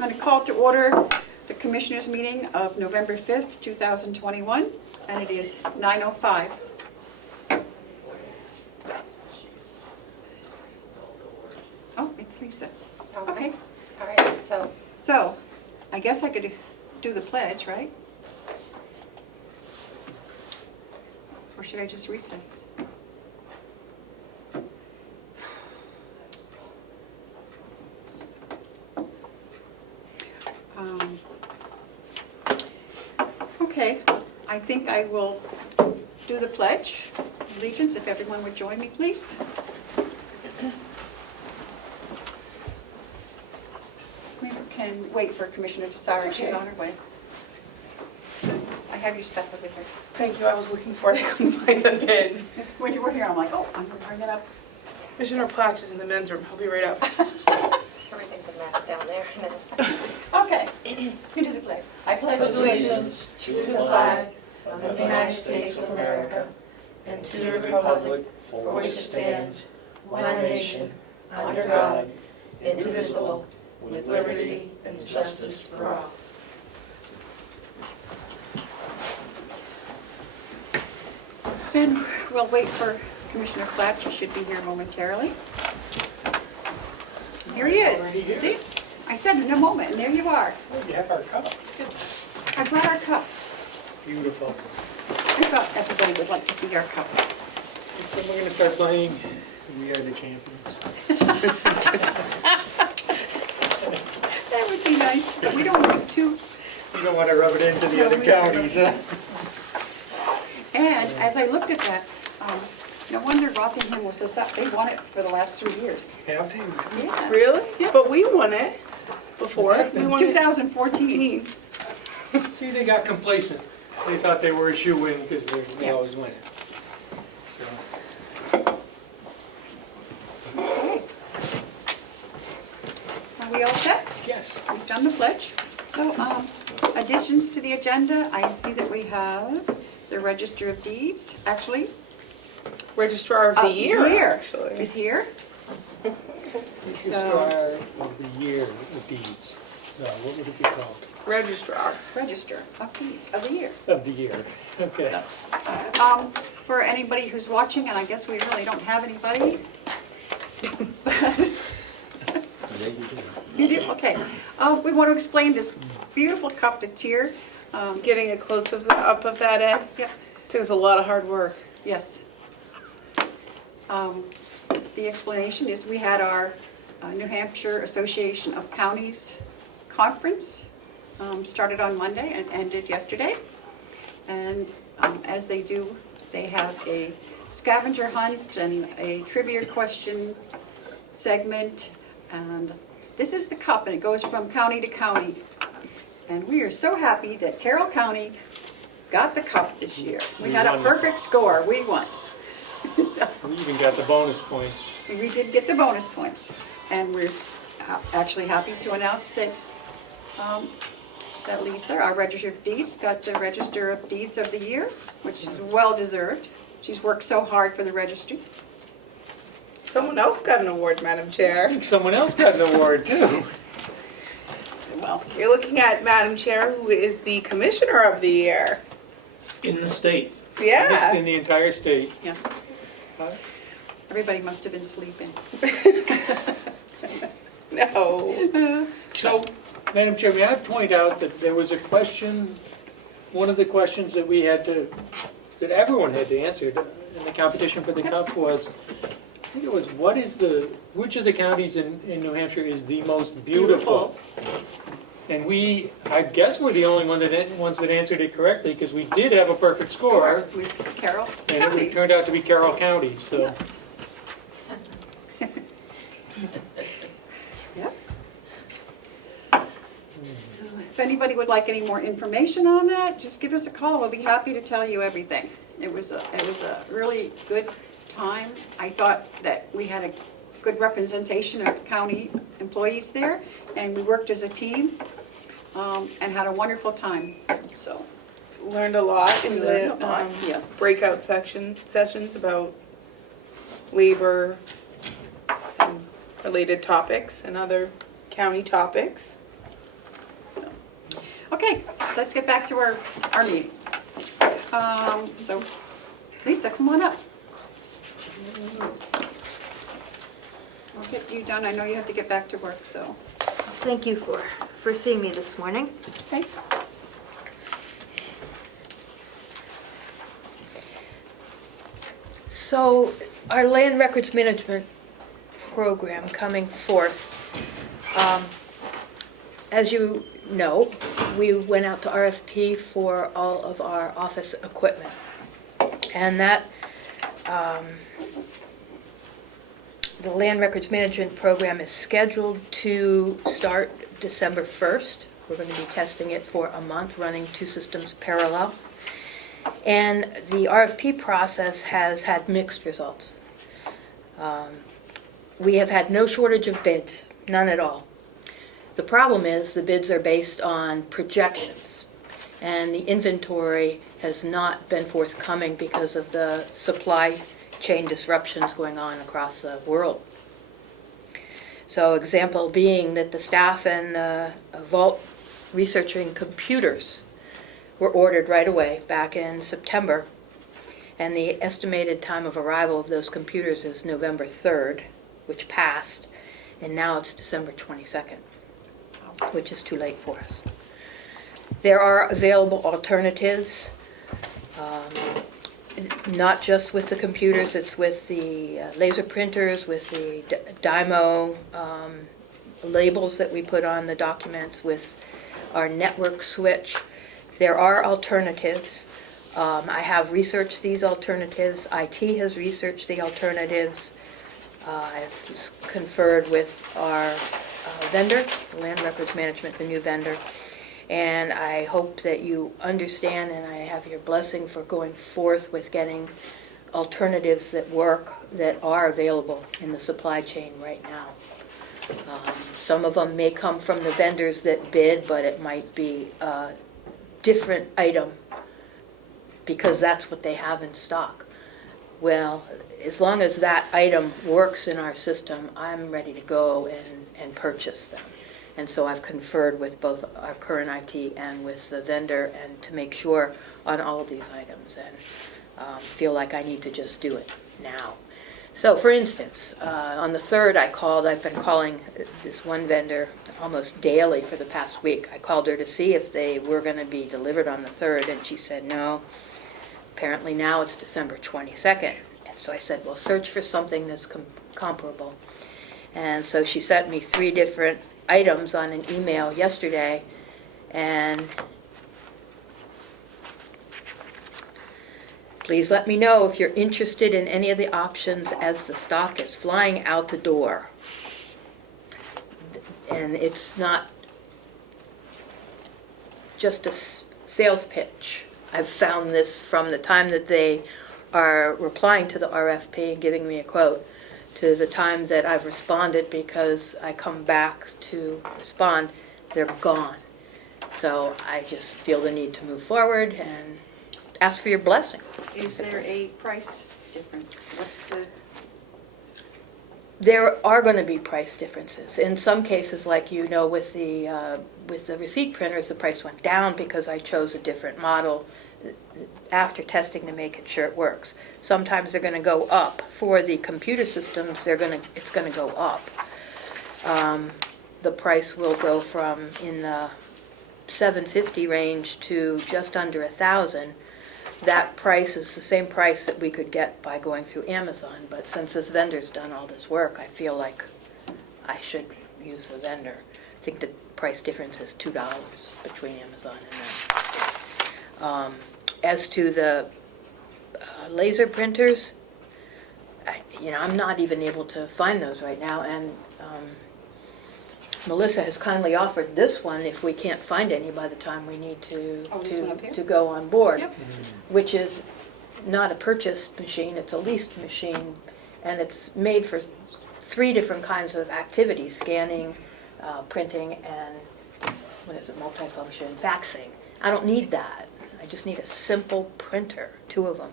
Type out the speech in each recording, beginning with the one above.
going to call to order the Commissioners' meeting of November 5th, 2021, and it is 9:05. Oh, it's Lisa. Okay. All right, So, I guess I could do the pledge, right? Or should I just recess? Okay, I think I will do the pledge. Allegiance, if everyone would join me, please. Maybe we can wait for Commissioner Tasari. It's okay. She's on her way. I have your stuff over here. Thank you, I was looking for it, I couldn't find the bin. When you were here, I'm like, oh, I'm going to bring it up. Commissioner Platch is in the men's room, he'll be right up. everything's a mess down there. Okay, you do the pledge. I pledge allegiance to the flag of the United States of America and to the republic for which it stands, one nation, under God, indivisible, with liberty and justice for all. Then we'll wait for Commissioner Platt. He should be here momentarily. Here he is. See? I said in a moment, and there you are. You have our cup. I brought our cup. Beautiful. I thought everybody would like to see our cup. So we're going to start playing We Are the Champions. That would be nice, but we don't want to. You don't want to rub it into the No, other we don't. counties, huh? And as I looked at that, no wonder Rockingham was so upset. They won it for the last 3 years. Have they? Yeah. Really? Yeah. But we won it before. We won it 2014. See, they got complacent. They thought they were a shoe-in because they Yeah. always win it. So, Okay. Are we all set? yes. We've done the pledge. So, additions to the agenda, I see that we have the Register of Deeds, actually. Registrar of the Year, actually. Is here. Registrar of the Year of Deeds. No, what would it be called? Registrar. Register of Deeds of the Year. Of the Year. Okay. So, for anybody who's watching, and I guess we really don't have anybody. You do? Okay. We want to explain this beautiful cup that's here. Getting a close-up of that, Ed, Yep. took us a lot of hard work. Yes. The explanation is we had our New Hampshire Association of Counties conference, started on Monday and ended yesterday. And as they do, they have a scavenger hunt and a trivia question segment. And this is the cup, and it goes from county to county. And we are so happy that Carroll County got the cup this year. We got a won the perfect score. We won. We even got the bonus points. We did get the bonus points. And we're actually happy to announce that that Lisa, our Register of Deeds, got the Register of Deeds of the Year, which is well deserved. She's worked so hard for the registry. Someone else got an award, Madam I Chair. think someone else got an award, too. Well, You're looking at Madam Chair, who is the Commissioner of the Year. In the state. Yeah. In the entire state. yeah. Everybody must have been sleeping. No. So, Madam Chair, may I point out that there was a question, one of the questions that we had to, that everyone had to answer in the competition for the cup was, I think it was, which of the counties in New Hampshire is the most beautiful? And I guess we're the only ones that answered it correctly, because we did have a perfect score, It was Carroll and County. it turned out to be Carroll County, so. Yes. Yep. If anybody would like any more information on that, just give us a call. We'll be happy to tell you everything. It was a really good time. I thought that we had a good representation of county employees there, and we worked as a team and had a wonderful time. So Learned a lot in We learned the a lot, yes. breakout sessions about labor and related topics and other county topics. Okay, let's get back to our meeting. So, Lisa, come on up. I'll get you done. I know you have to get back to work, so, Thank you for seeing me this morning. okay. So our land records management program coming forth, as you know, we went out to RFP for all of our office equipment. And that, the land records management program is scheduled to start December 1st. We're going to be testing it for a month, running 2 systems parallel. And the RFP process has had mixed results. We have had no shortage of bids, none at all. The problem is the bids are based on projections, and the inventory has not been forthcoming because of the supply chain disruptions going on across the world. So example being that the staff and the vault researching computers were ordered right away back in September, and the estimated time of arrival of those computers is November 3rd, which passed, and now it's December 22nd, which is too late for us. There are available alternatives, not just with the computers, it's with the laser printers, with the Dymo labels that we put on the documents, with our network switch. There are alternatives. I have researched these alternatives. IT has researched the alternatives. I've conferred with our vendor, Land Records Management, the new vendor, and I hope that you understand and I have your blessing for going forth with getting alternatives that work, that are available in the supply chain right now. Some of them may come from the vendors that bid, but it might be a different item because that's what they have in stock. Well, as long as that item works in our system, I'm ready to go and purchase them. And so I've conferred with both our current IT and with the vendor and to make sure on all of these items, and feel like I need to just do it now. So for instance, on the 3rd I've been calling this one vendor almost daily for the past week. I called her to see if they were going to be delivered on the 3rd, and she said no. Apparently now it's December 22nd. And so I said, well, search for something that's comparable. And so she sent me 3 different items on an email yesterday, and please let me know if you're interested in any of the options as the stock is flying out the door. And it's not just a sales pitch. I've found this from the time that they are replying to the RFP and giving me a quote to the time that I've responded, because I come back to respond, they're gone. So I just feel the need to move forward and ask for your blessing. Is there a price difference? What's the, There are going to be price differences. In some cases, like you know, with the receipt printers, the price went down because I chose a different model after testing to make sure it works. Sometimes they're going to go up. For the computer systems, it's going to go up. The price will go from in the $750 range to just under $1,000. That price is the same price that we could get by going through Amazon, but since this vendor's done all this work, I feel like I should use the vendor. I think the price difference is $2 between Amazon and them. As to the laser printers, I'm not even able to find those right now, and Melissa has kindly offered this one if we can't find any by the time we need to this one up here? to go on board, Yep. which is not a purchased machine, it's a leased machine, and it's made for 3 different kinds of activities: scanning, printing, and multifunction, faxing. I don't need that. I just need a simple printer, 2 of them.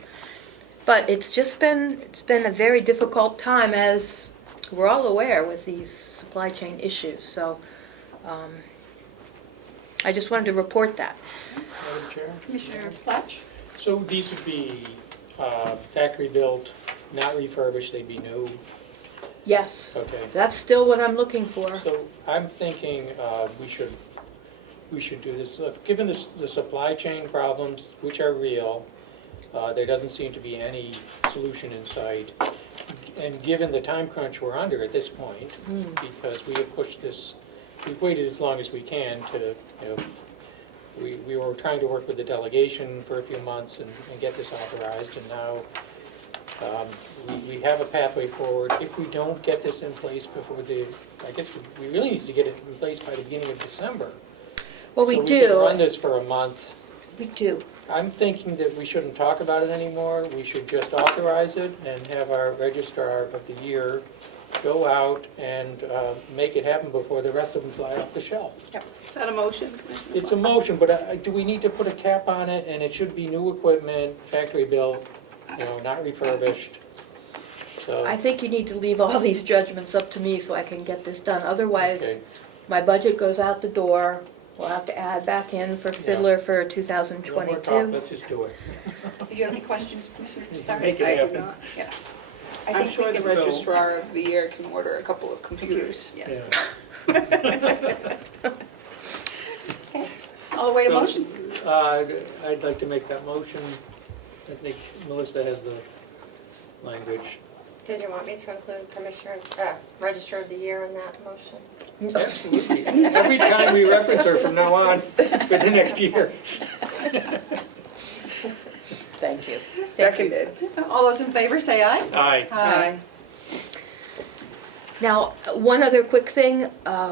But it's been a very difficult time, as we're all aware, with these supply chain issues. So I just wanted to report that. Madam Chair? Commissioner Platch? So these would be factory built, not refurbished, they'd be new, Yes, okay? that's still what I'm looking for. So I'm thinking we should do this. Given the supply chain problems, which are real, there doesn't seem to be any solution in sight. And given the time crunch we're under at this point, because we have pushed this, we've waited as long as we can to, we were trying to work with the delegation for a few months and get this authorized, and now we have a pathway forward. If we don't get this in place before I guess we really need to get it in place by the beginning of December. Well, So we we can run do, this for a month. we do. I'm thinking that we shouldn't talk about it anymore. We should just authorize it and have our registrar of the year go out and make it happen before the rest of them fly off the shelf. Is that a motion, Commissioner? It's a motion, but do we need to put a cap on it? And it should be new equipment, factory built, not refurbished. So, I think you need to leave all these judgments up to me so I can get this done. Otherwise, okay. my budget goes out the door. We'll have to add back in for Fiddler for No more talk, 2022. let's just do it. Did you have any questions, Commissioner? Sorry. Make it I do happen. not. Yeah. I I'm think sure we the can- registrar of the year can order a couple of computers. Yes. Yeah. Okay. All the way a So, motion? I'd like to make that motion. I think Melissa has the language. Did you want me to include Commissioner, Register of the Year in that motion? Absolutely. Every time we reference her from now on for the next year. Thank you. Seconded. All those in favor, say aye. Aye. Aye. Now, one other quick thing,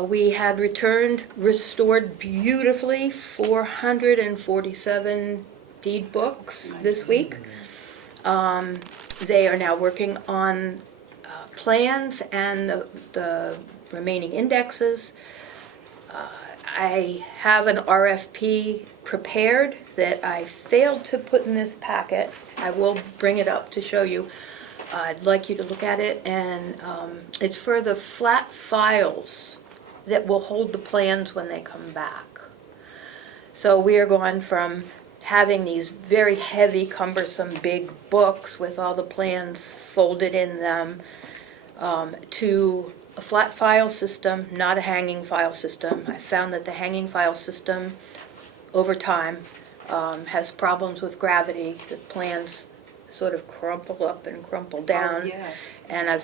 we had restored beautifully 447 deed books this Nice. week. They are now working on plans and the remaining indexes. I have an RFP prepared that I failed to put in this packet. I will bring it up to show you. I'd like you to look at it, and it's for the flat files that will hold the plans when they come back. So we are going from having these very heavy, cumbersome, big books with all the plans folded in them to a flat file system, not a hanging file system. I found that the hanging file system, over time, has problems with gravity. The plans sort of crumple up and crumple down. Oh, yes. And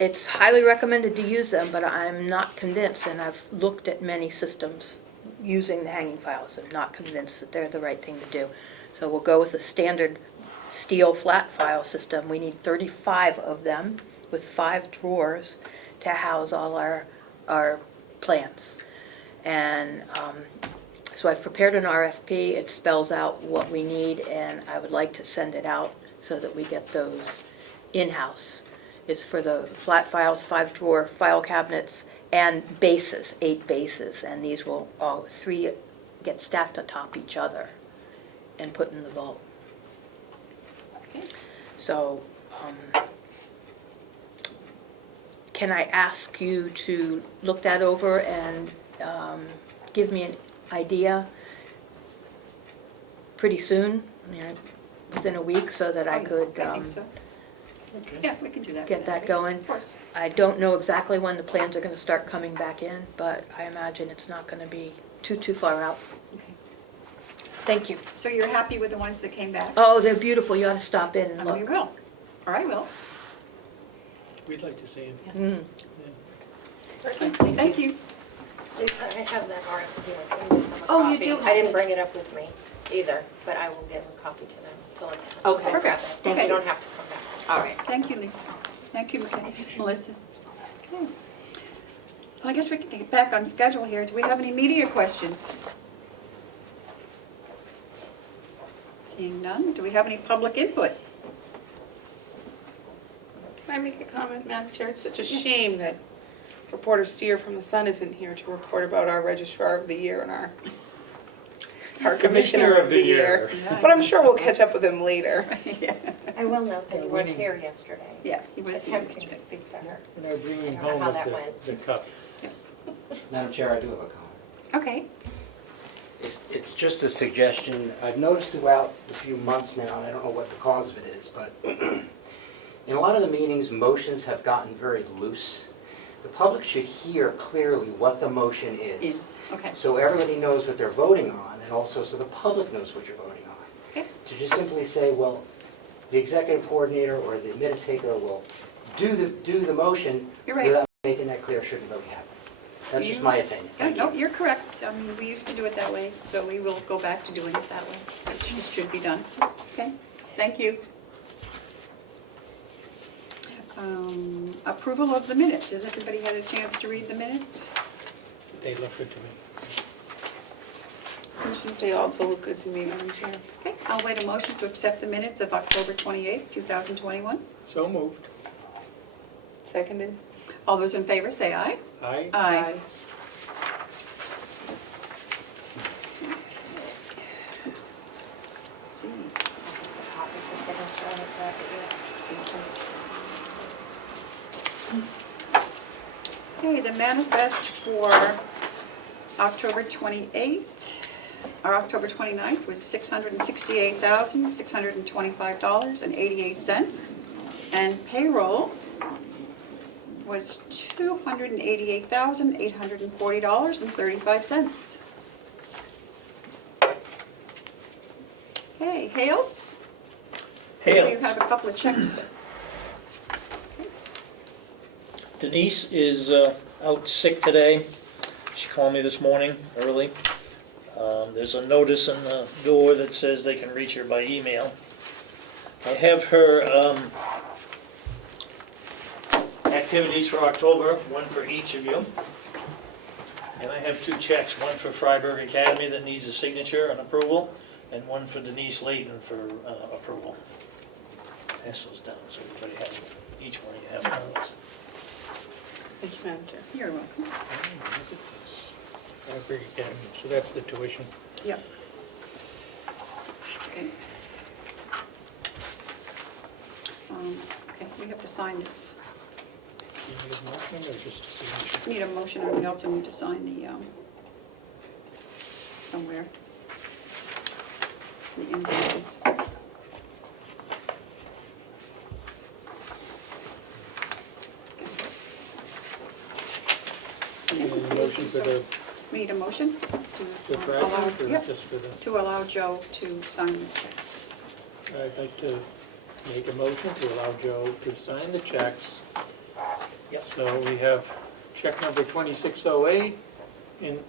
it's highly recommended to use them, but I'm not convinced, and I've looked at many systems using the hanging files and not convinced that they're the right thing to do. So we'll go with a standard steel flat file system. We need 35 of them with 5 drawers to house all our plans. And so I've prepared an RFP. It spells out what we need, and I would like to send it out so that we get those in-house. It's for the flat files, 5-drawer file cabinets, and bases, 8 bases. And these will all 3 get stacked atop each other and put in the vault. Okay. So can I ask you to look that over and give me an idea pretty soon, within a week, so that I could I think so. Okay. Yeah, we can do that. get that going? Of course. I don't know exactly when the plans are going to start coming back in, but I imagine it's not going to be too far out. Thank you. So you're happy with the ones that came back? Oh, they're beautiful. You ought to stop in and We look. will. Or I will. We'd like to see him. Mm. Thank you. Lisa, I have that RFP. I didn't have a Oh, you copy. do I have didn't it. bring it up with me either, but I will give a copy to them to look at. Okay. Perfect. Thank Okay. you. Don't have to come back. All right. Thank you, Lisa. Thank you, Melissa. Okay. Well, I guess we can get back on schedule here. Do we have any media questions? Seeing none. Do we have any public input? Can I make a comment, Madam Chair? It's such a Yes. shame that reporter Steer from the Sun isn't here to report about our registrar of the year and our commissioner of the year. Yeah. But I'm sure we'll catch up with him later. Yeah. I will note that Yeah, he we was need- here yesterday. Yeah, he was here Attempting to yesterday. speak to her. And they're bringing I don't know home how with that went. the cup. Madam Chair, I do have a comment. Okay. It's just a suggestion. I've noticed throughout the few months now, and I don't know what the cause of it is, but in a lot of the meetings, motions have gotten very loose. The public should hear clearly what the motion is. Okay. So everybody knows what they're voting on, and also so the public knows what you're voting on. Okay. To just simply say, well, the executive coordinator or the minute taker will do the motion You're right. without making that clear shouldn't really happen. That's just my opinion. Thank No, you. you're correct. We used to do it that way, so we will go back to doing it that way. It should be done. Okay, thank you. Approval of the minutes. Has everybody had a chance to read the minutes? They look good to me. They also look good to me, Madam Chair. Okay, I'll wait a motion to accept the minutes of October 28th, 2021. So moved. Seconded? All those in favor, say aye. Aye. Aye. See, Copy for signature on the packet, okay, the manifest for October 28th, or October 29th was $668,625.88. And payroll was $288,840.35. Okay, Hales? You have a couple of checks. Denise is out sick today. She called me this morning early. There's a notice in the door that says they can reach her by email. I have her activities for October, one for each of you. And I have 2 checks, one for Freiburg Academy that needs a signature and approval, and one for Denise Layton for approval. Pass those down so everybody has one. Each one you have one of those. Thank you, Madam Chair. You're welcome. Oh, look at this. Library Academy, so that's the tuition. Yep. Okay. Okay, we have to sign this. Do you need a motion or just a signature? Need a motion, and we also need to sign the, somewhere, the invoices. Do you need a motion for the We need a motion to Freiburg allow, or yep, just for the? to allow Joe to sign the checks. I'd like to make a motion to allow Joe to sign the checks. Yep. So we have check number 2608 in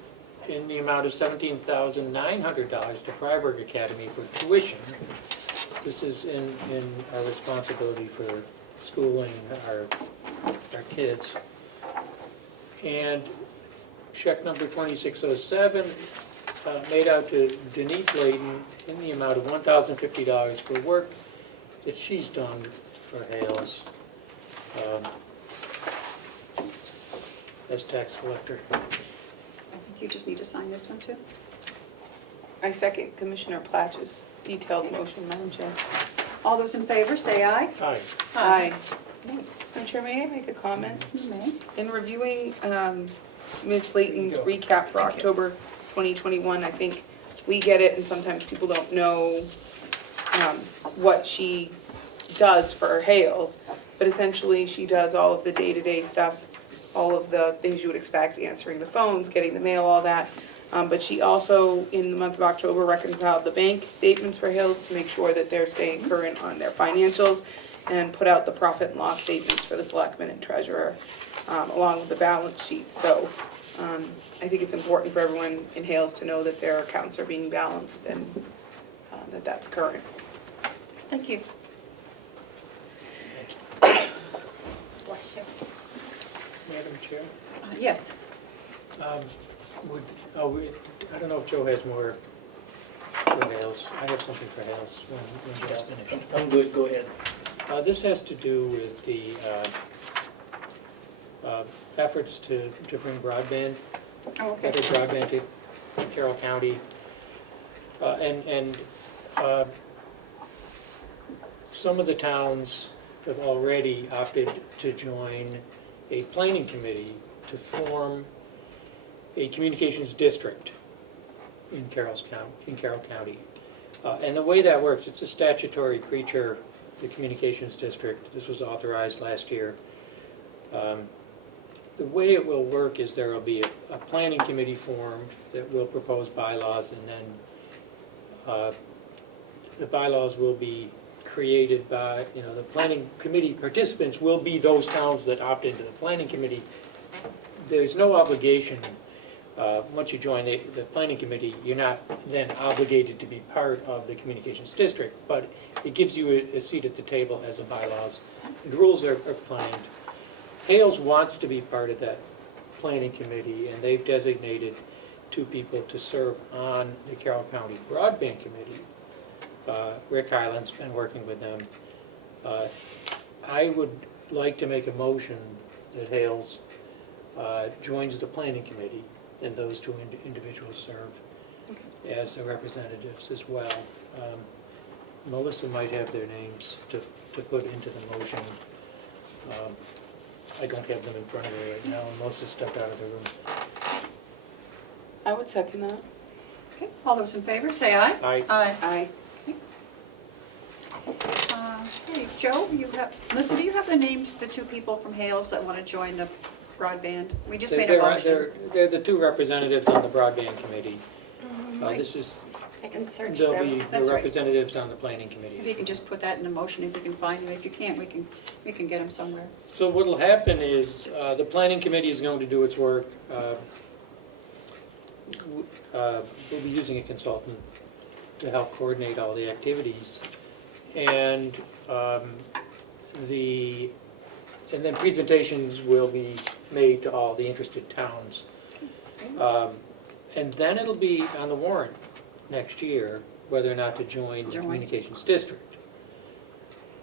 the amount of $17,900 to Freiburg Academy for tuition. This is in our responsibility for schooling our kids. And check number 2607 made out to Denise Layton in the amount of $1,050 for work that she's done for Hales as tax collector. I think you just need to sign this one too. I second Commissioner Platch's detailed motion, Madam Chair. All those in favor, say aye. Aye. Aye. Madam Chair, may I make a comment? You may. In reviewing Ms. Layton's recap for October 2021, I think we get it, and sometimes people don't know what she does for Hales, but essentially she does all of the day-to-day stuff, all of the things you would expect, answering the phones, getting the mail, all that. But she also, in the month of October, reconciled the bank statements for Hales to make sure that they're staying current on their financials, and put out the profit and loss statements for the selectmen and treasurer, along with the balance sheet. So I think it's important for everyone in Hales to know that their accounts are being balanced and that that's current. Thank you. Bless you. Madam Chair? Yes. I don't know if Joe has more for Hales. I have something for Hales when Joe's finished. I'm good, go ahead. This has to do with the efforts to bring broadband, Oh, okay. better broadband to Carroll County. Some of the towns have already opted to join a planning committee to form a communications district in Carroll County. And the way that works, it's a statutory creature, the communications district. This was authorized last year. The way it will work is there will be a planning committee form that will propose bylaws, and then the bylaws will be created by, the planning committee participants will be those towns that opt into the planning committee. There's no obligation, once you join the planning committee, you're not then obligated to be part of the communications district, but it gives you a seat at the table as a bylaws. The rules are planned. Hales wants to be part of that planning committee, and they've designated 2 people to serve on the Carroll County Broadband Committee. Rick Highland's been working with them. I would like to make a motion that Hales joins the planning committee, and those 2 individuals serve as the representatives as well. Melissa might have their names to put into the motion. I don't have them in front of me right now, and Melissa's stepped out of the room. I would second that. Okay, all those in favor, say aye. Aye. Aye. Hey, Joe, Melissa, do you have the names of the 2 people from Hales that want to join the broadband? We just made a motion. They're the 2 representatives on the broadband committee. This is, I can search they'll be them. That's the right. representatives on the planning If committee. you can just put that in the motion, if you can find them. If you can't, we can get them somewhere. So what'll happen is, the planning committee is going to do its work. We'll be using a consultant to help coordinate all the activities. And then presentations will be made to all the interested towns. And then it'll be on the warrant next year, whether or not to join the communications district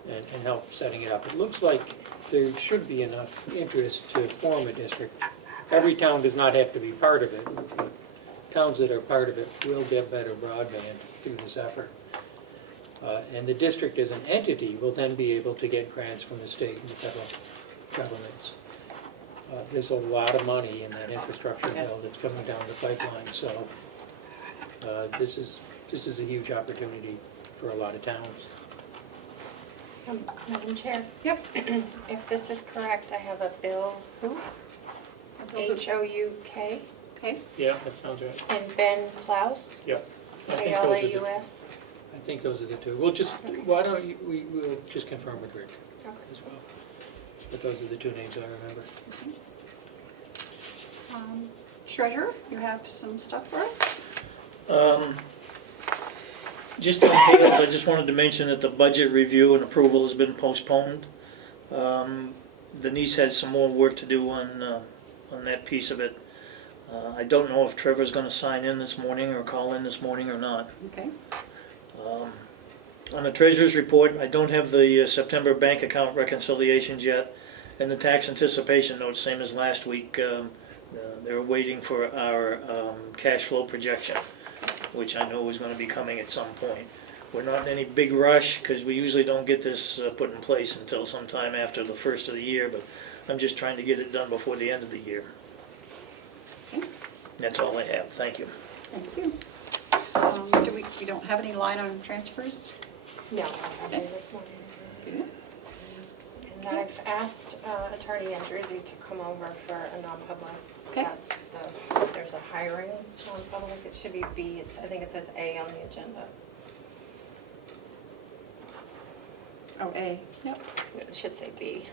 and help setting it up. It looks like there should be enough interest to form a district. Every town does not have to be part of it, but towns that are part of it will get better broadband through this effort. And the district as an entity will then be able to get grants from the state and the federal governments. There's a lot of money in that infrastructure bill that's coming down the pipeline, so this is a huge opportunity for a lot of towns. Madam Chair, Yep. if this is correct, I have a Bill Hook, H-O-U-K, Okay, Yeah, that sounds right. and Ben Klaus, Yep. K-L-A-U-S. I think those are the 2. Why don't we'll just confirm with Rick Okay. as well. But those are the 2 names I remember. Treasurer, you have some stuff for us? Just on Hales, I just wanted to mention that the budget review and approval has been postponed. Denise has some more work to do on that piece of it. I don't know if Trevor's gonna sign in this morning or call in this morning or not. Okay. On the treasurer's report, I don't have the September bank account reconciliations yet, and the tax anticipation notes, same as last week. They're waiting for our cash flow projection, which I know is going to be coming at some point. We're not in any big rush, because we usually don't get this put in place until sometime after the first of the year, but I'm just trying to get it done before the end of the year. Okay. That's all I have. Thank you. Thank you. We don't have any line on transfers? No, I have it this morning. Good. And I've asked Attorney Andruzzi to come over for a non-public. Okay. There's a hiring non-public, it should be B, I think it says A on the agenda. Oh, A. Yep. It should say B.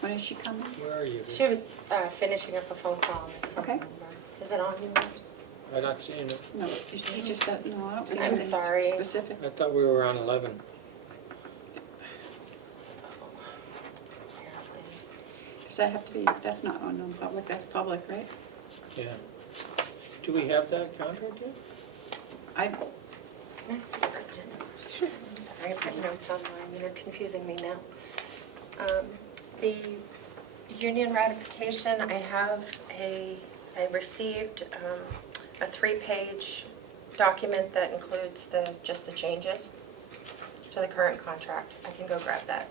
When is she coming? Where are you? She was finishing up a phone call. Okay. Is it on yours? I'm not seeing it. No, he just, no, I don't see I'm anything sorry. specific. I thought we were on 11. So, apparently. Does that have to be, that's not on non-public, that's public, right? Yeah. Do we have that contract yet? Can I see your agenda? Sure. I'm sorry, I put notes on mine, they're confusing me now. The union ratification, I received a 3-page document that includes just the changes to the current contract. I can go grab that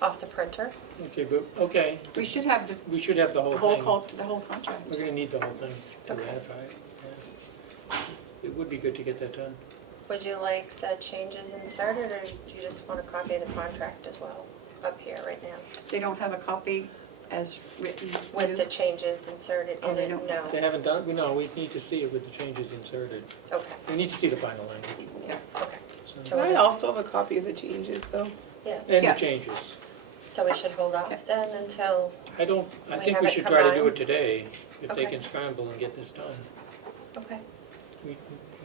off the printer. Okay, but, okay, We should have we should have the whole the thing. whole contract. We're gonna need the whole thing to Okay. ratify it. it would be good to get that done. Would you like the changes inserted, or do you just want a copy of the contract as well, up here right now? They don't have a copy as written. With the changes inserted Oh, in they it? don't? No. They haven't done, no, we need to see it with the changes inserted. Okay, We need to see the final language. okay. So- So Can we'll I just- also have a copy of the changes, though? Yes. And Yeah. the changes. So we should hold off then until, I We think have we it should try to do combined? it today, if they Okay. can scramble and get this done. okay. We, you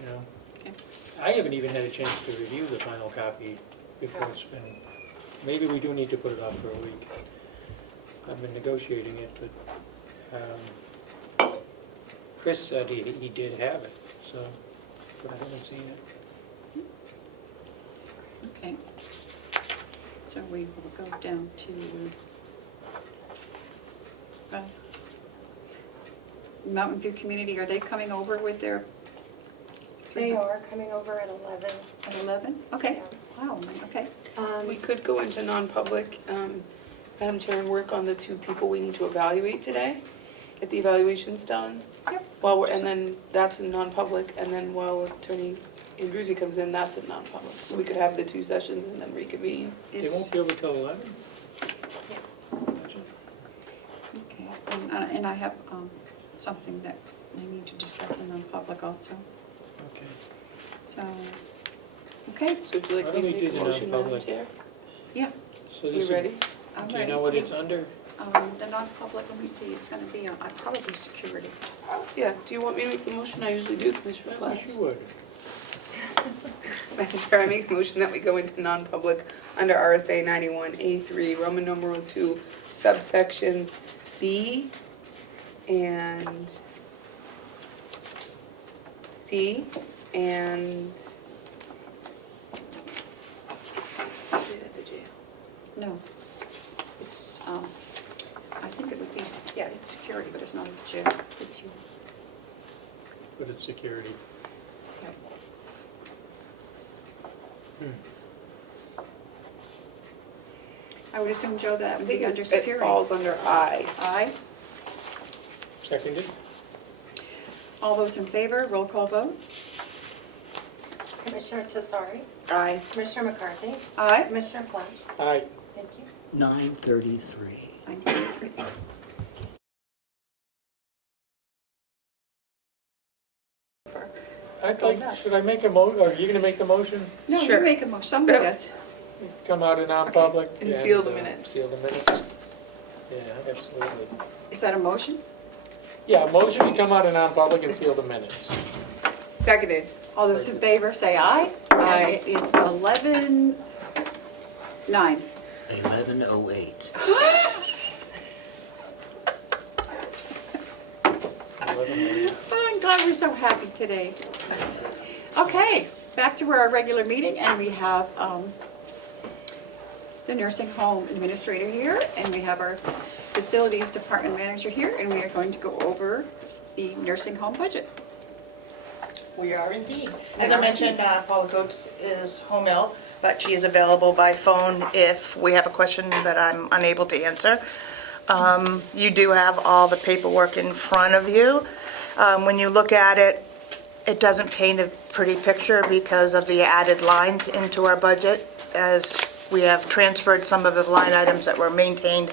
know, Okay. I haven't even had a chance to review the final copy before it's been, maybe we do need to put it off for a week. I've been negotiating it, but Chris said he did have it, so, but I haven't seen it. Okay. So we will go down to Mountain View Community. Are they coming over with their? They are coming over at 11. At 11? Okay. Wow, okay. We could go into non-public, Madam Chair, and work on the two people we need to evaluate today, get the evaluations done. Yep. And then that's in non-public, and then while Attorney Andrewsy comes in, that's in non-public. So we could have the two sessions and then reconvene. They won't be over till 11? Okay, and I have something that I need to discuss in non-public also. Okay. So, okay, So would you like Why me don't to we make do a the motion, Madam non-public? Chair? yeah, So You this is, ready? I'm do ready. you know what it's under? The non-public, let me see, it's gonna be on, probably security. Yeah, do you want me to make the motion? I usually do, Commissioner I Glass. wish you would. Madam Chair, I make a motion that we go into non-public under RSA 91A3, Roman numeral 2, subsections B and C and... No, it's, I think it would be, yeah, it's security, but it's not as jail, it's you. But it's security. I would assume, Joe, that I would think be under it security. falls under I. Aye. Seconded? All those in favor, roll call vote. Commissioner Tesari, Aye. Commissioner McCarthy, Aye. Commissioner Flash. Aye. Thank you. 9:33. 9:33. I'd like, should I make a are you gonna make the motion? No, you Sure. make a motion, somebody does. Come out in non-public? And seal the minutes. Seal the minutes. Yeah, absolutely. Is that a motion? Yeah, motion to come out in non-public and seal the minutes. Seconded. All those in favor say aye. Aye. And it is 11:09. 11:08. Oh, I'm glad we're so happy today. Okay, back to our regular meeting, and we have the nursing home administrator here, and we have our facilities department manager here, and we are going to go over the nursing home budget. We are indeed. As We I are mentioned, Paula Coates is home ill, but she is available by phone if we have a question that I'm unable to answer. You do have all the paperwork in front of you. When you look at it, it doesn't paint a pretty picture because of the added lines into our budget, as we have transferred some of the line items that were maintained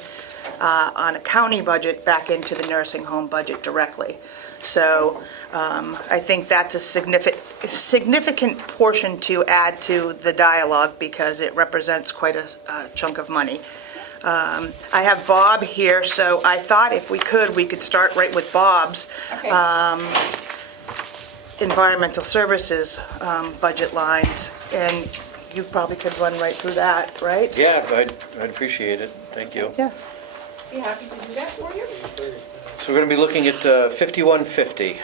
on a county budget back into the nursing home budget directly. So I think that's a significant portion to add to the dialogue because it represents quite a chunk of money. I have Bob here, so I thought if we could start right with Bob's Okay. environmental services budget lines, and you probably could run right through that, right? Yeah, I'd appreciate it, thank you. Yeah. Be happy to do that for you. So we're going to be looking at 5150.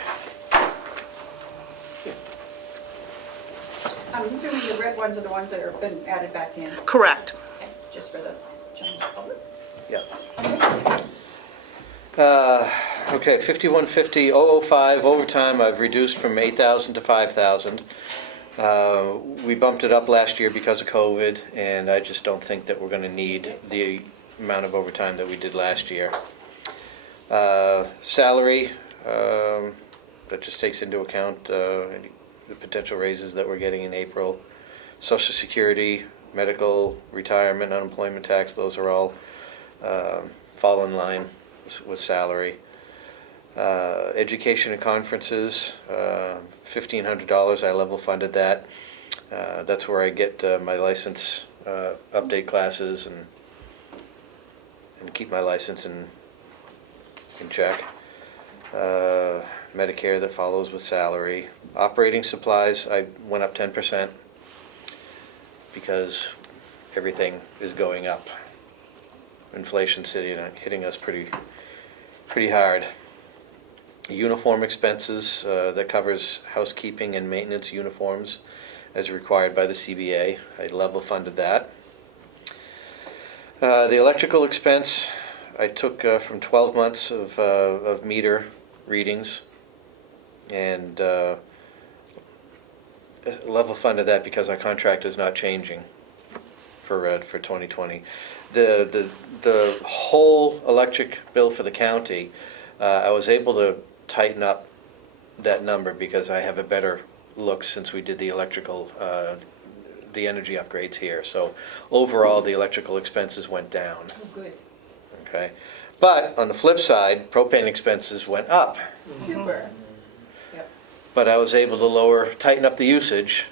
I'm assuming the red ones are the ones that have been added back in, Correct. okay, just for the general public. Yeah. Okay, 5150, 005 overtime, I've reduced from 8,000 to 5,000. We bumped it up last year because of COVID, and I just don't think that we're going to need the amount of overtime that we did last year. Salary, that just takes into account the potential raises that we're getting in April. Social Security, medical, retirement, unemployment tax, those are all fall in line with salary. Education and conferences, $1,500, I level funded that. That's where I get my license update classes and keep my license in check. Medicare that follows with salary. Operating supplies, I went up 10% because everything is going up. Inflation's hitting us pretty hard. Uniform expenses, that covers housekeeping and maintenance uniforms as required by the CBA. I level funded that. The electrical expense, I took from 12 months of meter readings and level funded that because our contract is not changing for 2020. The whole electric bill for the county, I was able to tighten up that number because I have a better look since we did the electrical, the energy upgrades here. So overall, the electrical expenses went down. Oh, good. Okay, but on the flip side, propane expenses went up. Super. Yep. But I was able to tighten up the usage.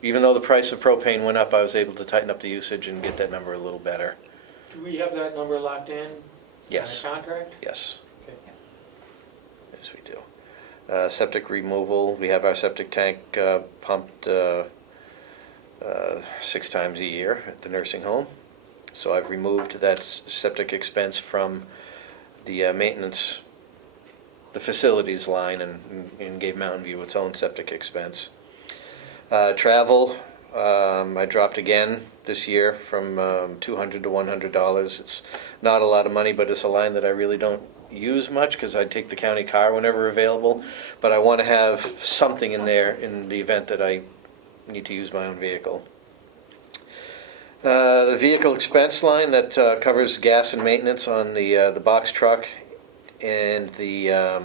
Even though the price of propane went up, I was able to tighten up the usage and get that number a little better. Do we have that number locked in? Yes. In the contract? Yes. Okay. Yes, we do. Septic removal, we have our septic tank pumped 6 times a year at the nursing home. So I've removed that septic expense from the maintenance, the facilities line, and gave Mountain View its own septic expense. Travel, I dropped again this year from $200 to $100. It's not a lot of money, but it's a line that I really don't use much because I take the county car whenever available. But I want to have something in there in the event that I need to use my own vehicle. The vehicle expense line that covers gas and maintenance on the box truck and the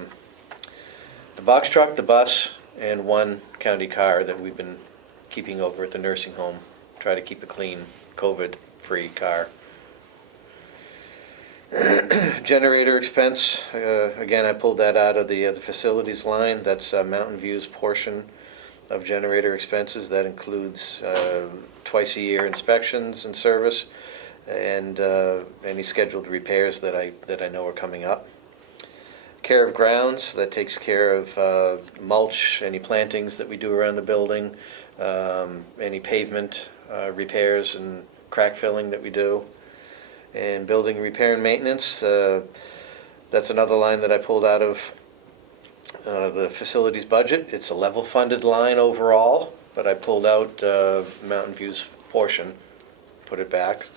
box truck, the bus, and one county car that we've been keeping over at the nursing home. Try to keep a clean, COVID-free car. Generator expense, again, I pulled that out of the facilities line. That's Mountain View's portion of generator expenses. That includes twice a year inspections and service, and any scheduled repairs that I know are coming up. Care of grounds, that takes care of mulch, any plantings that we do around the building, any pavement repairs and crack filling that we do. And building repair and maintenance, that's another line that I pulled out of the facilities budget. It's a level funded line overall, but I pulled out Mountain View's portion, put it back.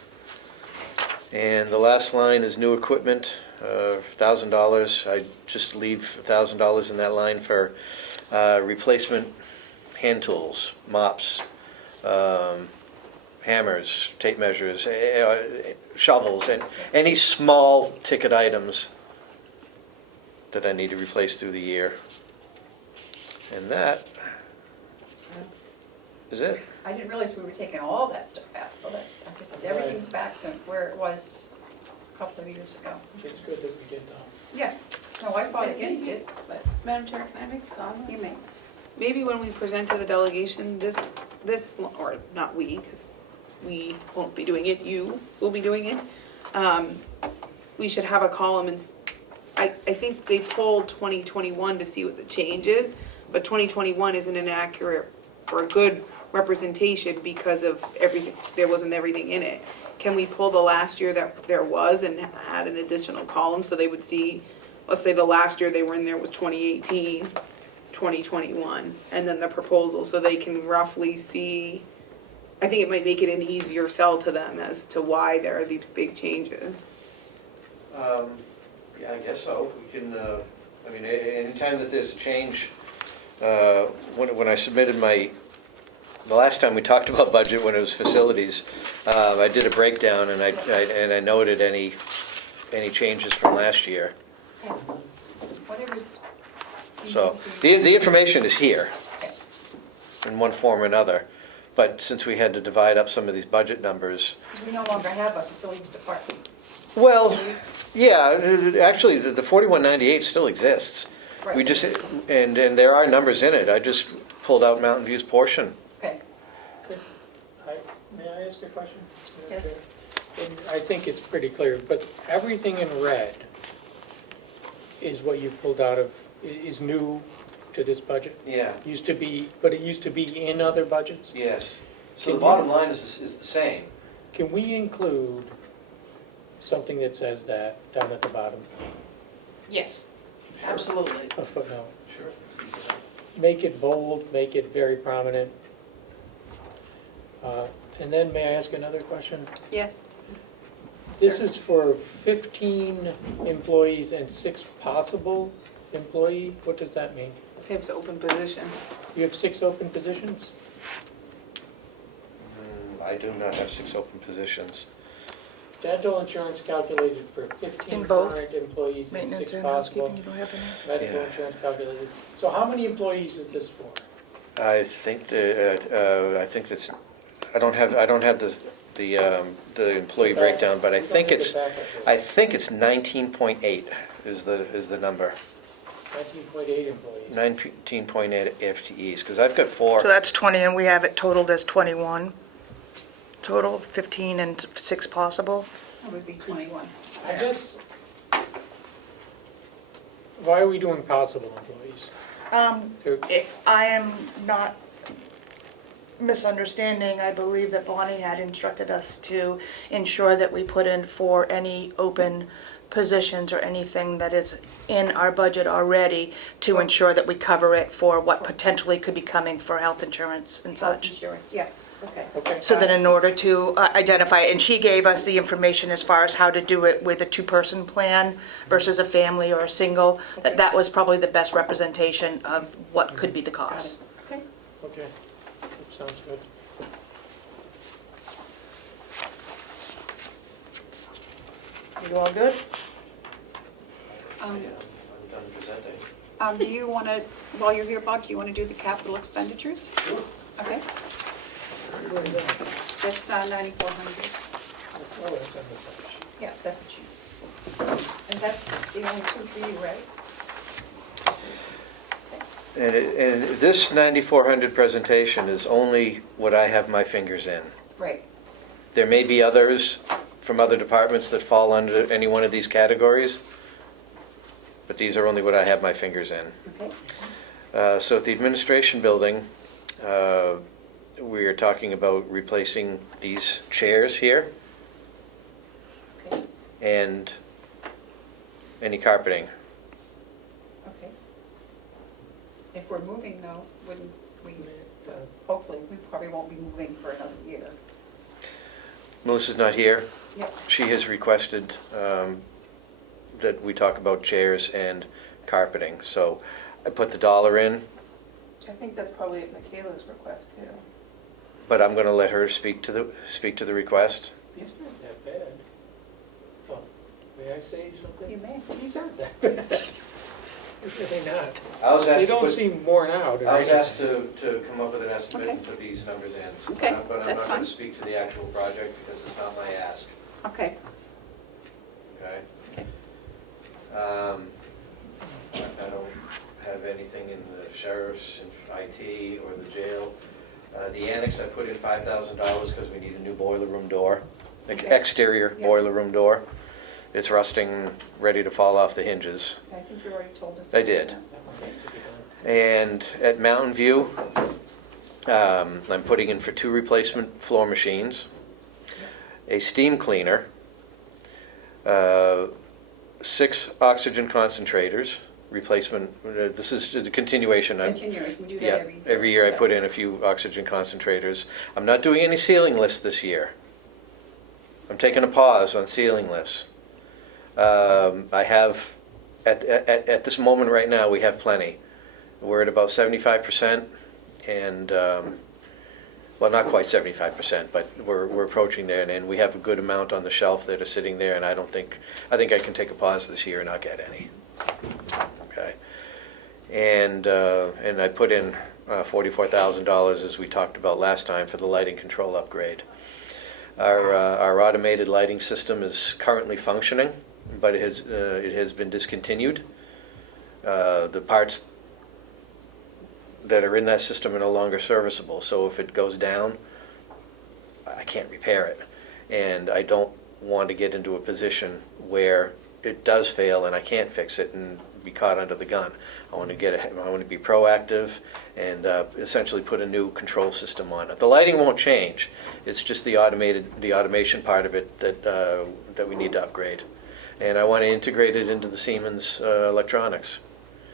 And the last line is new equipment, $1,000. I just leave $1,000 in that line for replacement hand tools, mops, hammers, tape measures, shovels, and any small ticket items that I need to replace through the year. And that is it. I didn't realize we were taking all that stuff out, so that's, I guess everything's back to where it was a couple of years ago. It's good that we did that. Yeah, no, I fought against it, but Madam Chair, can I make a comment? you may. Maybe when we present to the delegation, this, or not we, because we won't be doing it, you will be doing it. We should have a column and, I think they pulled 2021 to see what the change is, but 2021 isn't an accurate or a good representation because of everything, there wasn't everything in it. Can we pull the last year that there was and add an additional column so they would see, let's say the last year they were in there was 2018, 2021, and then the proposal, so they can roughly see. I think it might make it an easier sell to them as to why there are these big changes. Yeah, I guess so. We can, I mean, anytime that there's a change, when I submitted the last time we talked about budget when it was facilities, I did a breakdown and I noted any changes from last year. Whatever's So, the information is here, in one form or another, but since we had to divide up some of these budget numbers, Because we no longer have a facilities department. well, yeah, actually, the 4198 still exists. We Right. just, and there are numbers in it, I just pulled out Mountain View's portion. Okay, May I ask a question? Yes. And I think it's pretty clear, but everything in red is what you pulled out of, is new to this budget? Yeah, Used to be, but it used to be in other budgets? yes. So the bottom line is the same. Can we include something that says that down at the bottom, Yes, absolutely. a footnote? Sure. Make it bold, make it very prominent. And then may I ask another question? yes. This is for 15 employees and 6 possible employee? What does that mean? It's an open position. You have 6 open positions? I do not have 6 open positions. Dental insurance calculated for 15 In both? current employees and Maintenance 6 and possible. housekeeping, you don't have any? Medical Yeah. insurance calculated. So how many employees is this for? I think that's, I don't have the employee breakdown, but I think it's 19.8 is the number. 19.8 employees. 19.8 FTEs, because I've got 4. So that's 20, and we have it totaled as 21. Total, 15 and 6 possible. That would be 21. I guess, why are we doing possible employees? If I am not misunderstanding, I believe that Bonnie had instructed us to ensure that we put in for any open positions or anything that is in our budget already to ensure that we cover it for what potentially could be coming for health insurance and Health such. insurance, yeah, okay. Okay. So that in order to identify, and she gave us the information as far as how to do it with a 2-person plan versus a family or a single, that was probably the best representation of what could be the cost. Okay. Okay, that sounds good. You all good? Um, I'm done presenting. Do you want to, while you're here, Bob, do you want to do the capital expenditures? Sure. Okay, that's 9,400. Oh, that's on the front sheet. Yeah, separate sheet. And that's the only 2 for you, right? And this 9,400 presentation is only what I have my fingers in. Right. There may be others from other departments that fall under any one of these categories, but these are only what I have my fingers in. Okay. So at the administration building, we are talking about replacing these chairs here Okay. and any carpeting. Okay. If we're moving though, wouldn't we, hopefully, we probably won't be moving for another year. Melissa's not here. Yep. She has requested that we talk about chairs and carpeting. So I put the dollar in, I think that's probably at Michaela's request too. but I'm going to let her speak to the request. These aren't that bad. Oh, may I say something? You may. These aren't that bad. They're really not. I was They don't seem worn out or anything. to come up with an estimate Okay. and put these numbers in. Okay, But I'm that's not going fine. to speak to the actual project because it's not my ask, Okay. okay? Okay. I don't have anything in the sheriff's, in IT, or the jail. The annex, I put in $5,000 because we need a new boiler room door, Okay. exterior Yeah. boiler room door. It's rusting, ready to fall off the hinges. I think you already told us. I did. That one needs to be done. And at Mountain View, I'm putting in for 2 replacement floor machines, a steam cleaner, 6 oxygen concentrators, replacement, this is the continuation. Continuous, we do that Yeah, every year. every year I Yeah. put in a few oxygen concentrators. I'm not doing any ceiling lifts this year. I'm taking a pause on ceiling lifts. I have, at this moment right now, we have plenty. We're at about 75%, and, well, not quite 75%, but we're approaching there, and we have a good amount on the shelf that are sitting there, and I think I can take a pause this year and not get any. Okay. And I put in $44,000, as we talked about last time, for the lighting control upgrade. Our automated lighting system is currently functioning, but it has been discontinued. The parts that are in that system are no longer serviceable, so if it goes down, I can't repair it. And I don't want to get into a position where it does fail and I can't fix it and be caught under the gun. I want to be proactive and essentially put a new control system on it. The lighting won't change. It's just the automation part of it that we need to upgrade. And I want to integrate it into the Siemens electronics,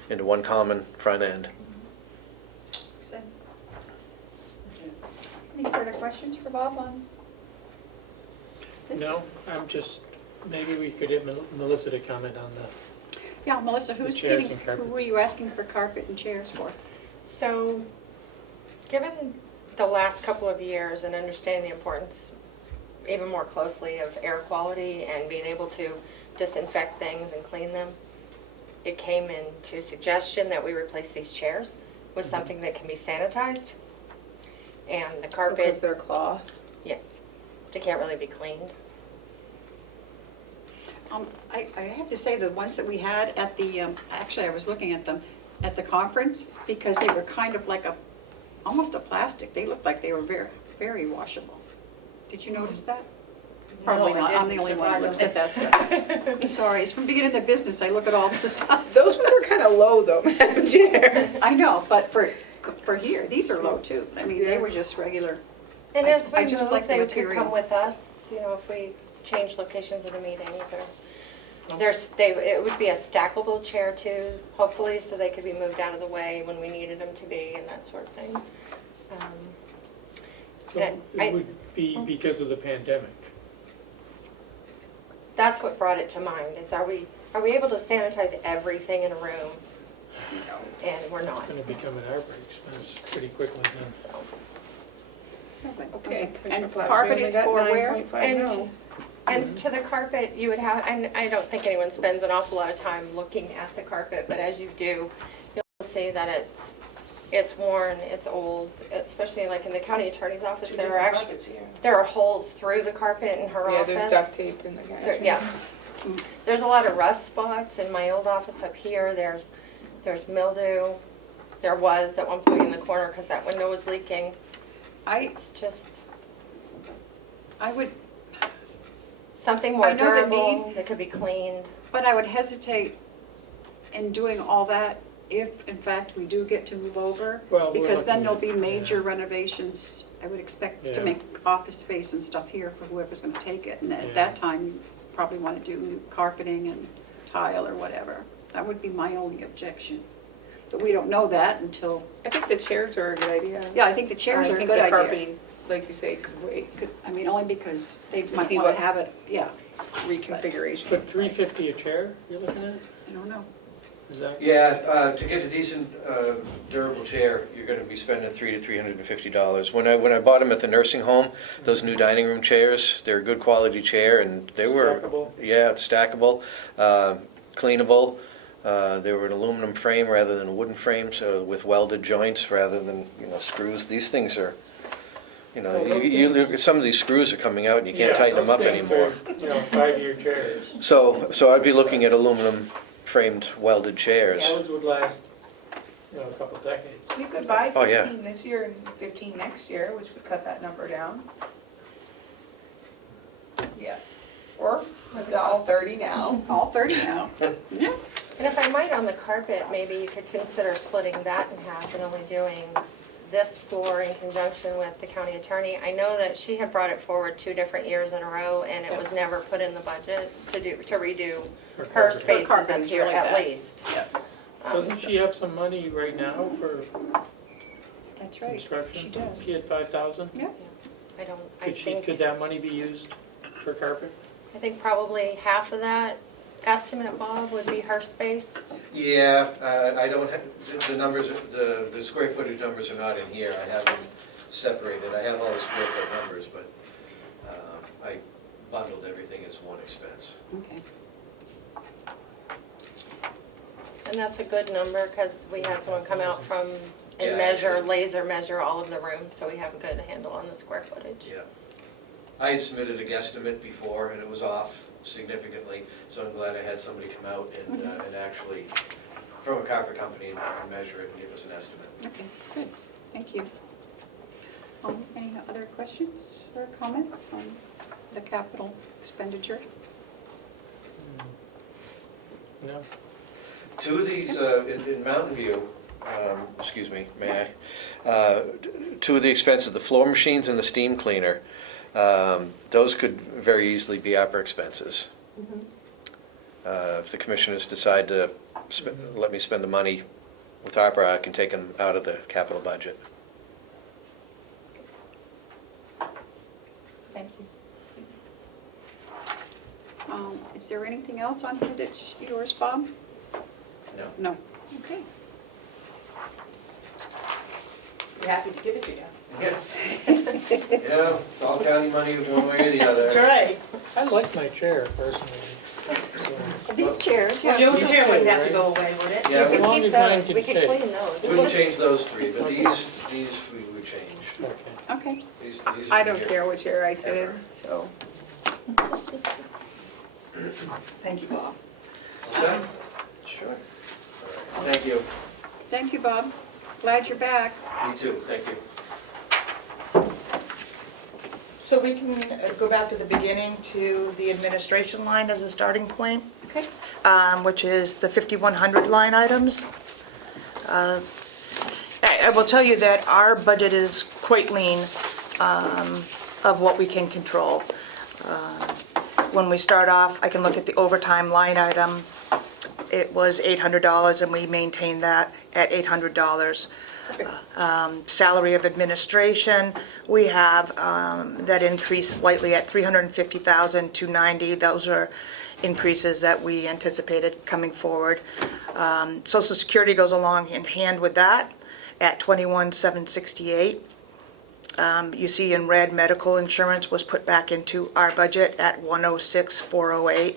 into one common front end. Makes sense. Any further questions for Bob on this? No, I'm just, maybe we could get Melissa to comment on the, Yeah, Melissa, The who's chairs getting, and carpets. who were you asking for carpet and chairs for? So, given the last couple of years and understanding the importance even more closely of air quality and being able to disinfect things and clean them, it came into suggestion that we replace these chairs with something that can be sanitized. And the Because carpet, they're cloth. yes, they can't really be cleaned. I have to say, the ones that we had at the, actually, I was looking at them at the conference, because they were kind of like almost a plastic. They looked like they were very, very washable. Did you notice that? Probably No, I not. I'm the didn't, only one who looks at that stuff. It's all right. It's from beginning the business. I look at all this stuff. Those ones are kind of low though, Madam Chair. I know, but for here, these are low too. I mean, they were just regular. And I- as we I just move, like the they could material. come with us, you know, if we change locations of the meetings or, it would be a stackable chair too, hopefully, so they could be moved out of the way when we needed them to be and that sort of thing. so Yeah, it would be because of the pandemic. That's what brought it to mind, is are we able to sanitize everything in a room? And we're not, It's going to become an arbor expense pretty quickly then. so. Okay. And Commissioner Platt, carpet we only is got for where? 9.5 And, no. and to the carpet, you would have, and I don't think anyone spends an awful lot of time looking at the carpet, but as you do, you'll see that it's worn, it's old, especially like in the county attorney's office, there are holes through the carpet in her Yeah, office. there's duct tape in the guy. Yeah. There's a lot of rust spots in my old office up here, there's mildew. There was at one point in the corner because that window was leaking. It's just I would, something more I know the durable need. that could be cleaned. but I would hesitate in doing all that if, in fact, we do get to move over. Well, we're Because then looking there'll be at- major yeah. renovations, I would expect to Yeah. make office space and stuff here for whoever's gonna take it. And Yeah. at that time, you probably wanna do new carpeting and tile or whatever. That would be my only objection. But we don't know that until, I think the chairs are a good idea. yeah, I think the chairs are a good I think the idea. carpeting, like you say, could wait, I mean, only because they might see wanna what- have it, yeah, reconfiguration. But $350 a chair, you're looking at? I don't know. Is that? Yeah, to get a decent durable chair, you're going to be spending $300 to $350. When I bought them at the nursing home, those new dining room chairs, they're a good quality chair, and they were Stackable? Yeah, it's stackable, cleanable. They were an aluminum frame rather than a wooden frame, so with welded joints rather than screws. These things are, Well, those some of these screws are coming out and you can't Yeah, tighten them up those things anymore. are, 5-year chairs. So I'd be looking at aluminum framed welded chairs. Those would last, a couple decades. You could buy Oh, yeah. 15 this year and 15 next year, which would cut that number down. Yeah. Or all 30 now. All 30 now. Yeah. And if I might, on the carpet, maybe you could consider splitting that in half and only doing this floor in conjunction with the county attorney. I know that she had brought it forward 2 different years in a row, and it was never put in the budget to redo her carpet. spaces carpet up is here really at bad. least. Yeah. Doesn't she have some money right now for That's right. construction? She does. She had 5,000? Yeah. Could that money be used for carpet? I think probably half of that estimate, Bob, would be her space. Yeah, I don't have, the numbers, the square footage numbers are not in here. I have them separated. I have all the square foot numbers, but I bundled everything as one expense. Okay. And that's a good number, because we had someone come out from, Yeah, and measure, actually. laser measure all of the rooms, so we have a good handle on the square footage. Yeah. I had submitted a guesstimate before, and it was off significantly, so I'm glad I had somebody come out and actually, from a carpet company, and measure it and give us an estimate. Okay, good, thank you. Any other questions or comments on the capital expenditure? No? Two of these, in Mountain View, excuse me, may I? Two of the expenses, the floor machines and the steam cleaner, those could very easily be opera expenses. If the commissioners decide to let me spend the money with opera, I can take them out of the capital budget. Thank you. Is there anything else on here that's yours, Bob? No. No. Okay. Be happy to give it to you. Yeah. Yeah, it's all county money one way or the other. That's right. I like my chair personally. So, These chairs, Well, yeah. your chair wouldn't have to go away, would it? Yeah, We we long keep as mine those, can we can stay. clean those. wouldn't change those three, but these we would change. okay. Okay. These I would don't be- care what chair I sit in, so. Thank you, Bob. All set? Sure. Thank you. Thank you, Bob. Glad you're back. Me too, thank you. So we can go back to the beginning to the administration line as a starting point, Okay. which is the 5,100 line items. I will tell you that our budget is quite lean of what we can control. When we start off, I can look at the overtime line item. It was $800, and we maintained that at $800. Salary of administration, we have that increased slightly at $350,000 to $90,000. Those are increases that we anticipated coming forward. Social Security goes along in hand with that at $21,768. You see in red, medical insurance was put back into our budget at $106,408.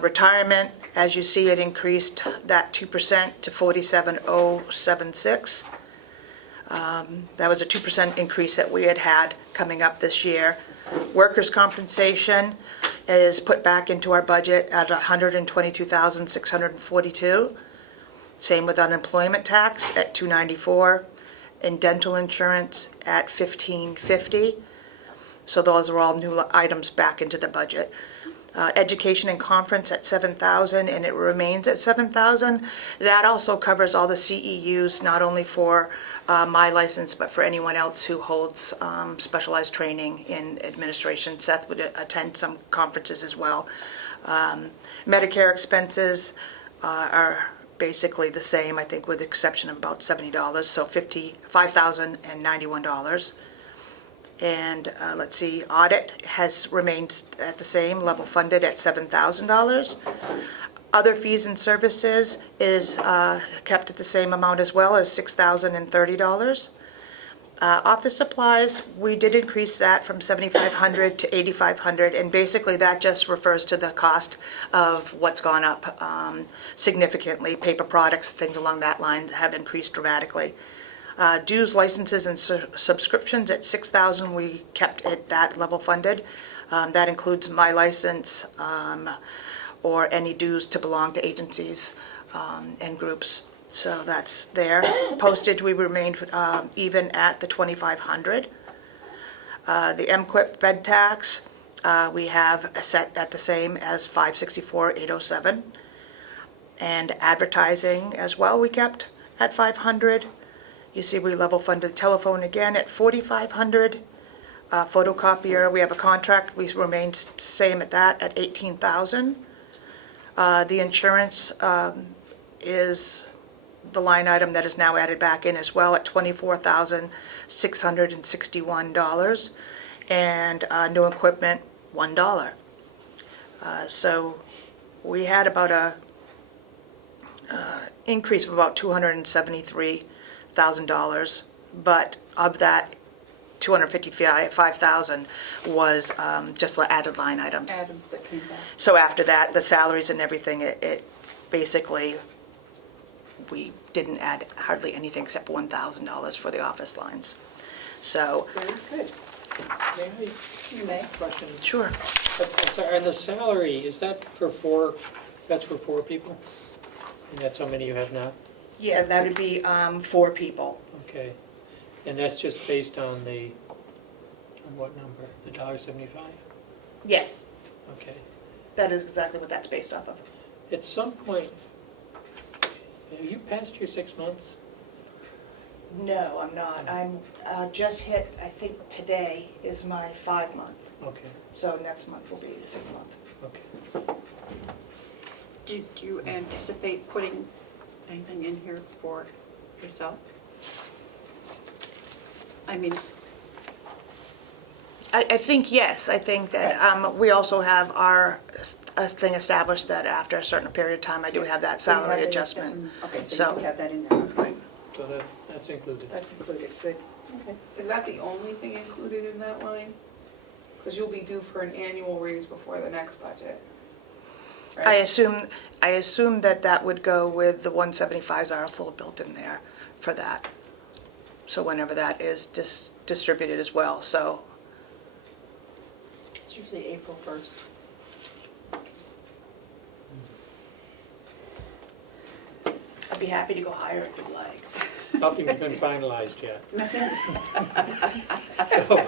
Retirement, as you see, it increased that 2% to $47,076. That was a 2% increase that we had coming up this year. Workers' compensation is put back into our budget at $122,642. Same with unemployment tax at $294, and dental insurance at $1,550. So those are all new items back into the budget. Education and conference at $7,000, and it remains at $7,000. That also covers all the CEUs, not only for my license, but for anyone else who holds specialized training in administration. Seth would attend some conferences as well. Medicare expenses are basically the same, I think, with the exception of about $70, so $5,091. And let's see, audit has remained at the same level, funded at $7,000. Other fees and services is kept at the same amount as well, as $6,030. Office supplies, we did increase that from $7,500 to $8,500, and basically that just refers to the cost of what's gone up significantly. Paper products, things along that line have increased dramatically. Dues, licenses, and subscriptions at $6,000, we kept it that level funded. That includes my license or any dues to belong to agencies and groups. So that's there. Postage, we remained even at the $2,500. The MQIP bed tax, we have set at the same as $564,807. And advertising as well, we kept at $500. You see we level funded telephone again at $4,500. Photocopier, we have a contract, we remained same at that at $18,000. The insurance is the line item that is now added back in as well at $24,661. And new equipment, $1. So we had about a increase of about $273,000, but of that, $255,000 was just added line items. Adams that came back. So after that, the salaries and everything, it basically we didn't add hardly anything except $1,000 for the office lines. So, Very good. May I You may. ask a question? sure. I'm sorry, and the salary, is that for four, that's for four people? And that's how many you have now? Yeah, that would be 4 people. Okay. And that's just based on on what number? The $1.75? Yes, Okay. that is exactly what that's based off of. At some point, have you passed your 6 months? No, I'm not. I'm just hit, I think today is my 5-month. Okay, So next month will be the 6th month. okay. Do you anticipate putting anything in here for yourself? I mean, I think yes. I think that we also have our thing established that after a certain period of time, I do have that so you have salary it in- adjustment. Okay, so So- you have that in there. Right. So that's included. That's included, good. Okay. Is that the only thing included in that line? Because you'll be due for an annual raise before the next budget. I Right? assume that that would go with the 175s are also built in there for that. So whenever that is distributed as well, so. It's usually April 1st. I'd be happy to go higher if you'd like. Nothing's been finalized yet. So,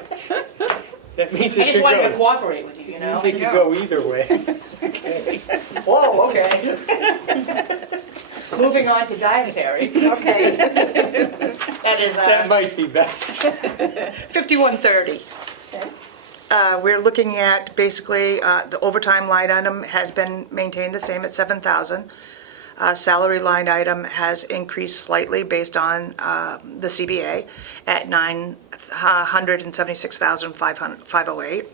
that means I it just could wanted to go, cooperate with you, you know? means it could go either way. Okay. Whoa, okay. Moving on to dietary. Okay. That is That might be best. 5130. Okay. We're looking at basically, the overtime line item has been maintained the same at 7,000. Salary line item has increased slightly based on the CBA at 976,508.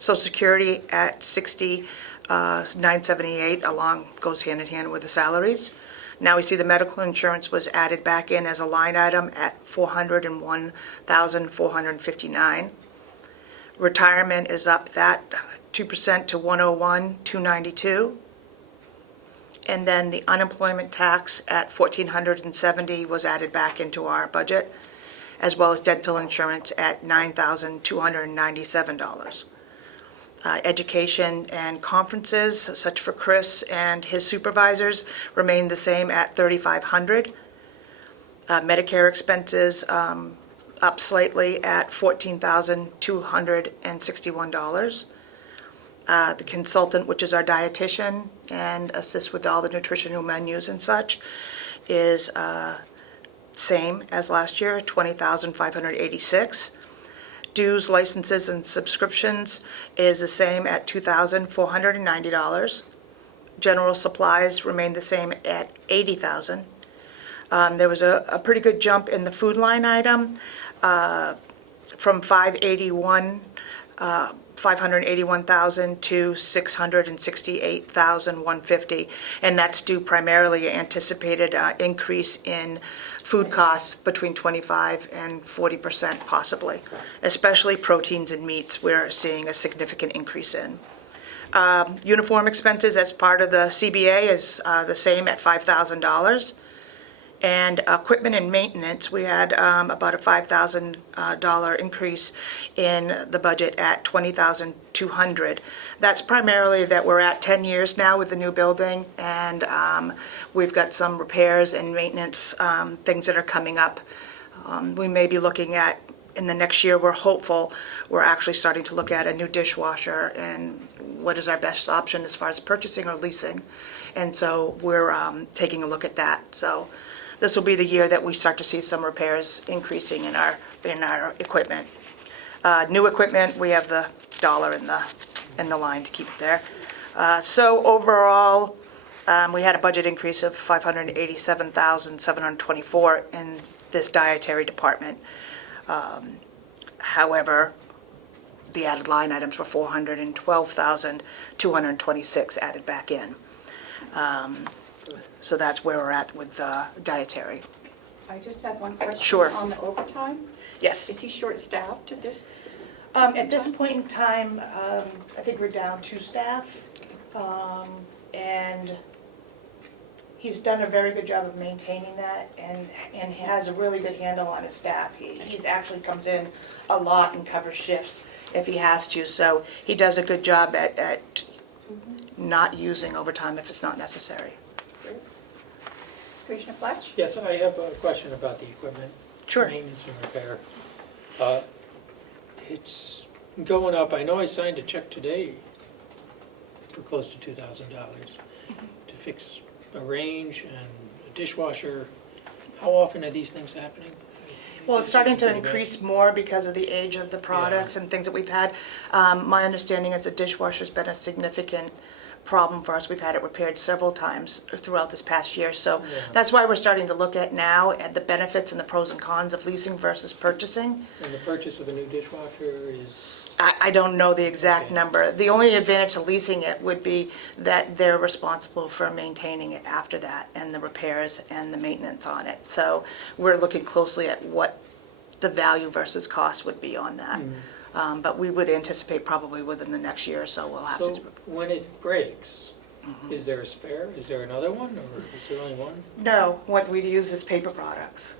Social Security at 60,978, along goes hand in hand with the salaries. Now we see the medical insurance was added back in as a line item at 401,459. Retirement is up that 2% to 101,292. And then the unemployment tax at $1,470 was added back into our budget, as well as dental insurance at $9,297. Education and conferences, such for Chris and his supervisors, remain the same at $3,500. Medicare expenses up slightly at $14,261. The consultant, which is our dietitian and assists with all the nutritional menus and such, is same as last year, $20,586. Dues, licenses, and subscriptions is the same at $2,490. General supplies remain the same at $80,000. There was a pretty good jump in the food line item from 581,000 to 668,150, and that's due primarily anticipated increase in food costs between 25 and 40% possibly, especially proteins and meats we're seeing a significant increase in. Uniform expenses as part of the CBA is the same at $5,000. And equipment and maintenance, we had about a $5,000 increase in the budget at $20,200. That's primarily that we're at 10 years now with the new building, and we've got some repairs and maintenance things that are coming up. We may be looking at, in the next year, we're hopeful, we're actually starting to look at a new dishwasher and what is our best option as far as purchasing or leasing. And so we're taking a look at that. So this will be the year that we start to see some repairs increasing in our equipment. New equipment, we have the dollar in the line to keep it there. So overall, we had a budget increase of $587,724 in this dietary department. However, the added line items were $412,226 added back in. So that's where we're at with dietary. I just have one question. Sure. On the overtime. Yes. Is he short-staffed at this? At this point in time, I think we're down 2 staff. And He's done a very good job of maintaining that and has a really good handle on his staff. He's actually comes in a lot and covers shifts if he has to, so he does a good job at not using overtime if it's not necessary. Commissioner Fletch? Yes, I have a question about the equipment. Sure. Maintenance and repair. It's going up. I know I signed a check today for close to $2,000 to fix a range and a dishwasher. How often are these things happening? Well, it's starting to increase more because of the age of the products and things that we've had. My understanding is the dishwasher's been a significant problem for us. We've had it repaired several times throughout this past year. So that's why we're starting to look at now at the benefits and the pros and cons of leasing versus purchasing. And the purchase of a new dishwasher is, I don't know the exact Okay. number. The only advantage to leasing it would be that they're responsible for maintaining it after that and the repairs and the maintenance on it. So we're looking closely at what the value versus cost would be on that. But we would anticipate probably within the next year or so we'll have so to. when it breaks, is there a spare? Is there another one, or is there only one? No, what we use is paper products.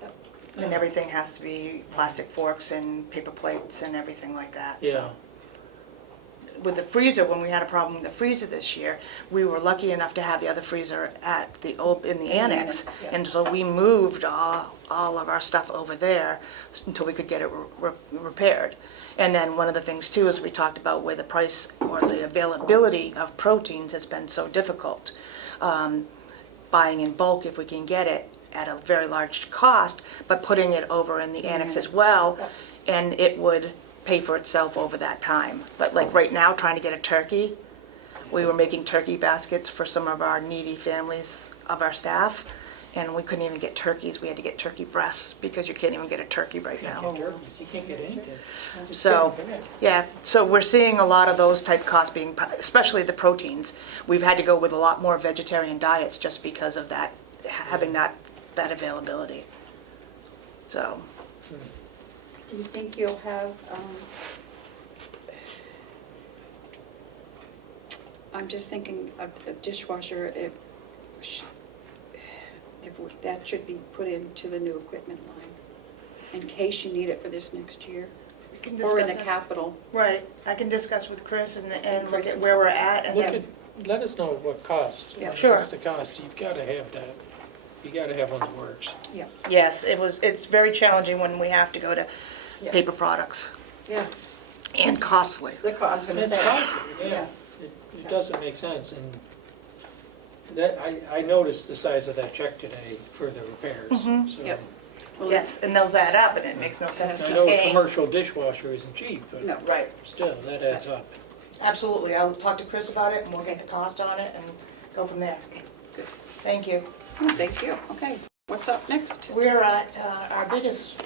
And everything has to be plastic forks and paper plates and everything like that. Yeah. So with the freezer, when we had a problem with the freezer this year, we were lucky enough to have the other freezer at the in the annex. annex, yeah. And so we moved all of our stuff over there until we could get it repaired. And then one of the things too is we talked about where the price or the availability of proteins has been so difficult. Buying in bulk if we can get it at a very large cost, but putting it over in the annex as well, and it would pay for itself over that time. But like right now, trying to get a turkey, we were making turkey baskets for some of our needy families of our staff, and we couldn't even get turkeys. We had to get turkey breasts because you can't even get a turkey right now. Turkeys, you can't get anything. Just So, getting bad. yeah, so we're seeing a lot of those type costs being, especially the proteins. We've had to go with a lot more vegetarian diets just because of that, having that availability. So, Do you think you'll have, I'm just thinking of a dishwasher, if that should be put into the new equipment line, in case you need it for this next year, we can or in the discuss it. capital. Right, I can discuss with Chris and look Chris. at where we're at and Look then. at, let us know what costs. Yeah. Sure. What's the cost? You've got to have that. You got to have one that works. Yeah. Yes, it's very challenging when we have to go to Yeah. paper products Yeah. and costly. I was gonna It's say. costly, yeah. It doesn't make sense, and that, I noticed the size of that check today for the repairs, so. Yep. Well, Yes, and those add up and it makes no sense I to know a pay. commercial dishwasher isn't cheap, but No. Right, still, that adds up. absolutely. I'll talk to Chris about it and we'll get the cost on it and go from there. Okay, good. Thank you. Oh, thank you. Okay, what's up next? We're at, our biggest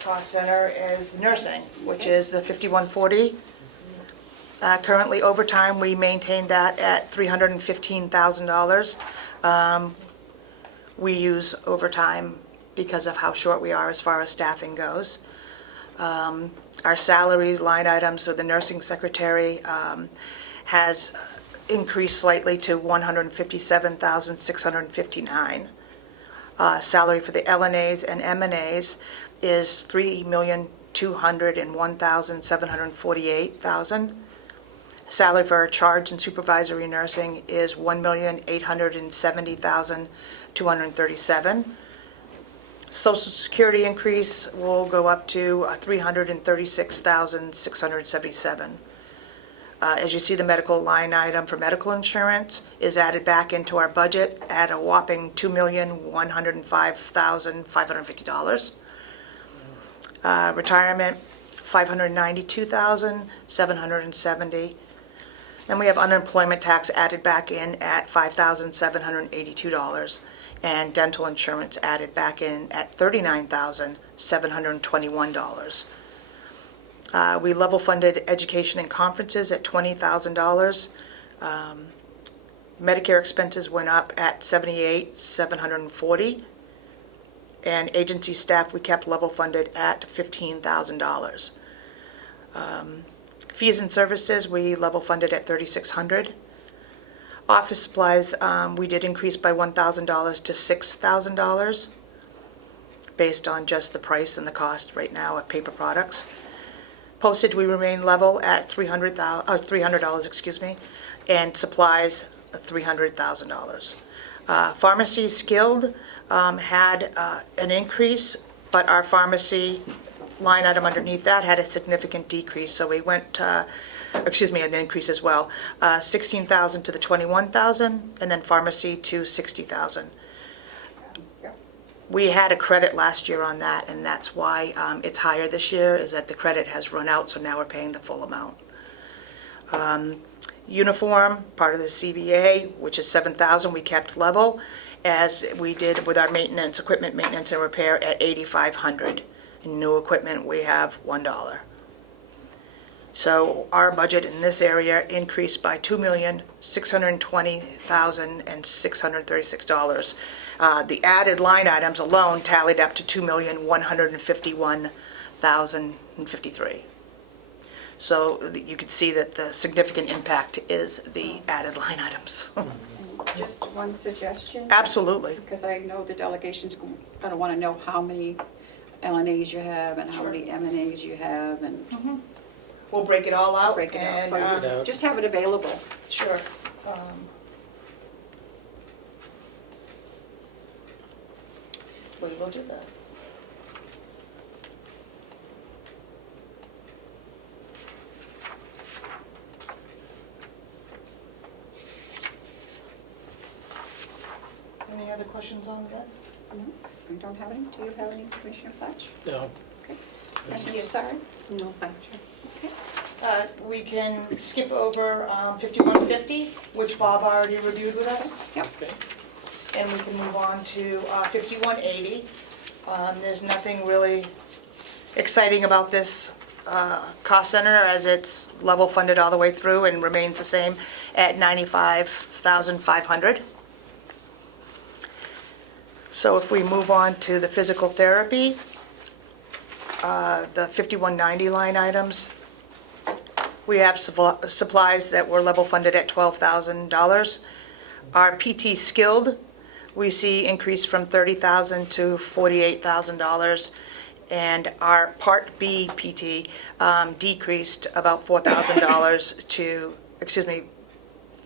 cost center is nursing, which is the 5140. Currently overtime, we maintain that at $315,000. We use overtime because of how short we are as far as staffing goes. Our salaries line items, so the nursing secretary has increased slightly to $157,659. Salary for the LNAs and MNAs is $3,201,748,000. Salary for our charge and supervisory nursing is $1,870,237. Social Security increase will go up to $336,677. As you see, the medical line item for medical insurance is added back into our budget at a whopping $2,105,550. Retirement, $592,770. Then we have unemployment tax added back in at $5,782, and dental insurance added back in at $39,721. We level funded education and conferences at $20,000. Medicare expenses went up at $78,740. And agency staff, we kept level funded at $15,000. Fees and services, we level funded at $3,600. Office supplies, we did increase by $1,000 to $6,000 based on just the price and the cost right now of paper products. Postage, we remain level at $300, excuse me, and supplies, $300,000. Pharmacy skilled had an increase, but our pharmacy line item underneath that had a significant decrease, so we went, an increase as well, 16,000 to the 21,000, and then pharmacy to 60,000. We had a credit last year on that, and that's why it's higher this year, is that the credit has run out, so now we're paying the full amount. Uniform, part of the CBA, which is 7,000, we kept level, as we did with our maintenance, equipment maintenance and repair at 8,500. In new equipment, we have $1. So our budget in this area increased by $2,620,636. The added line items alone tallied up to $2,151,053. So you can see that the significant impact is the added line items. Just one suggestion. Absolutely. Because I know the delegation's going to want to know how many LNAs you have and how Sure. many MNAs you have and We'll break it all out. break it out. and, So you just have it available. Sure. We will do that. Any other questions on this? No, I don't have any. Do you have any, Commissioner Fletch? No. Okay. Thank you, sorry. No, thank you. We can skip over 5150, which Bob already reviewed with us. Yep. Okay. And we can move on to 5180. There's nothing really exciting about this cost center, as it's level funded all the way through and remains the same at $95,500. So if we move on to the physical therapy, the 5190 line items, we have supplies that were level funded at $12,000. Our PT skilled, we see increase from $30,000 to $48,000. And our Part B PT decreased about $4,000 to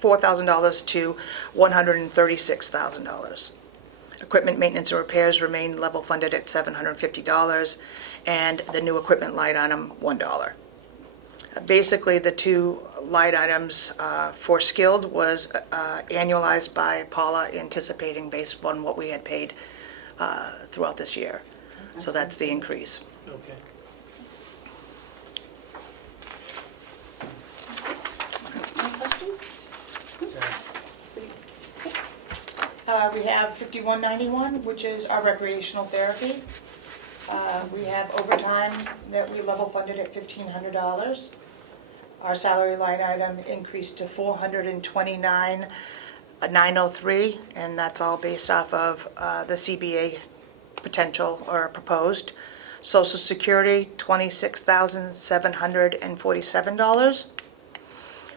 $136,000. Equipment maintenance and repairs remain level funded at $750, and the new equipment line item, $1. Basically, the two line items for skilled was annualized by Paula, anticipating based on what we had paid throughout this year. So that's the increase. Okay. Any questions? We have 5191, which is our recreational therapy. We have overtime that we level funded at $1,500. Our salary line item increased to $429,903, and that's all based off of the CBA potential or proposed. Social Security, $26,747.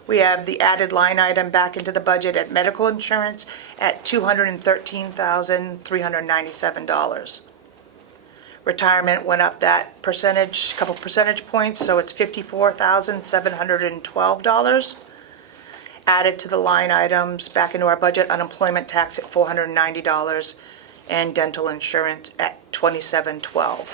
We have the added line item back into the budget at medical insurance at $213,397. Retirement went up that percentage, couple percentage points, so it's $54,712. Added to the line items back into our budget, unemployment tax at $490 and dental insurance at $2712.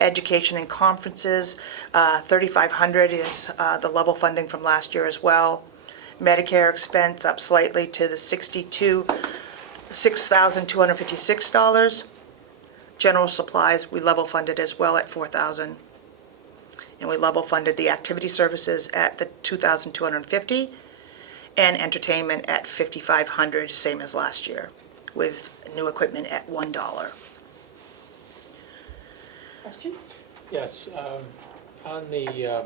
Education and conferences, $3,500 is the level funding from last year as well. Medicare expense up slightly to the $6,256. General supplies, we level funded as well at $4,000. And we level funded the activity services at the $2,250 and entertainment at $5,500, same as last year, with new equipment at $1. Questions? Yes, on the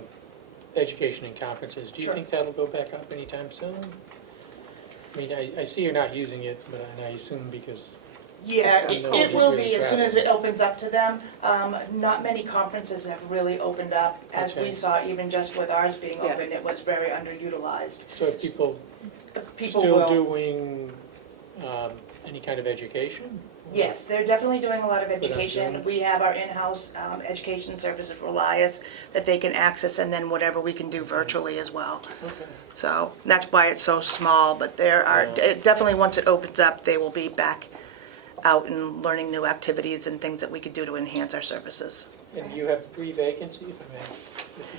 education and conferences, do you Sure. think that'll go back up anytime soon? I mean, I see you're not using it, but I assume because, Yeah, I know it will it's be really as soon as crowded. it opens up to them. Not many conferences have really opened up. As we Okay. saw, even just with ours being Yeah. open, it was very underutilized. so if people people Still will. doing any kind of education? Yes, they're definitely doing a lot of on education. Zoom? We have our in-house education services, Relias, that they can access, and then whatever we can do virtually as well. Okay. So that's why it's so small, but there are, definitely once it opens up, they will be back out and learning new activities and things that we could do to enhance our services. And you have 3 vacancies? I mean,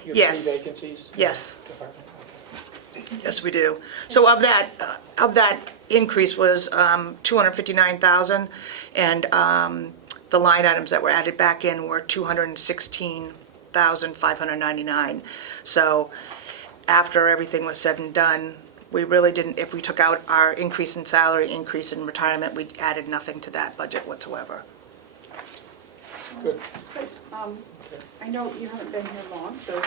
you have Yes. 3 vacancies? in the Yes. department? Yes, we do. So of that increase was 259,000, and the line items that were added back in were 216,599. So after everything was said and done, we really didn't, if we took out our increase in salary, increase in retirement, we added nothing to that budget whatsoever. Good. Good. I know you haven't been here long, so,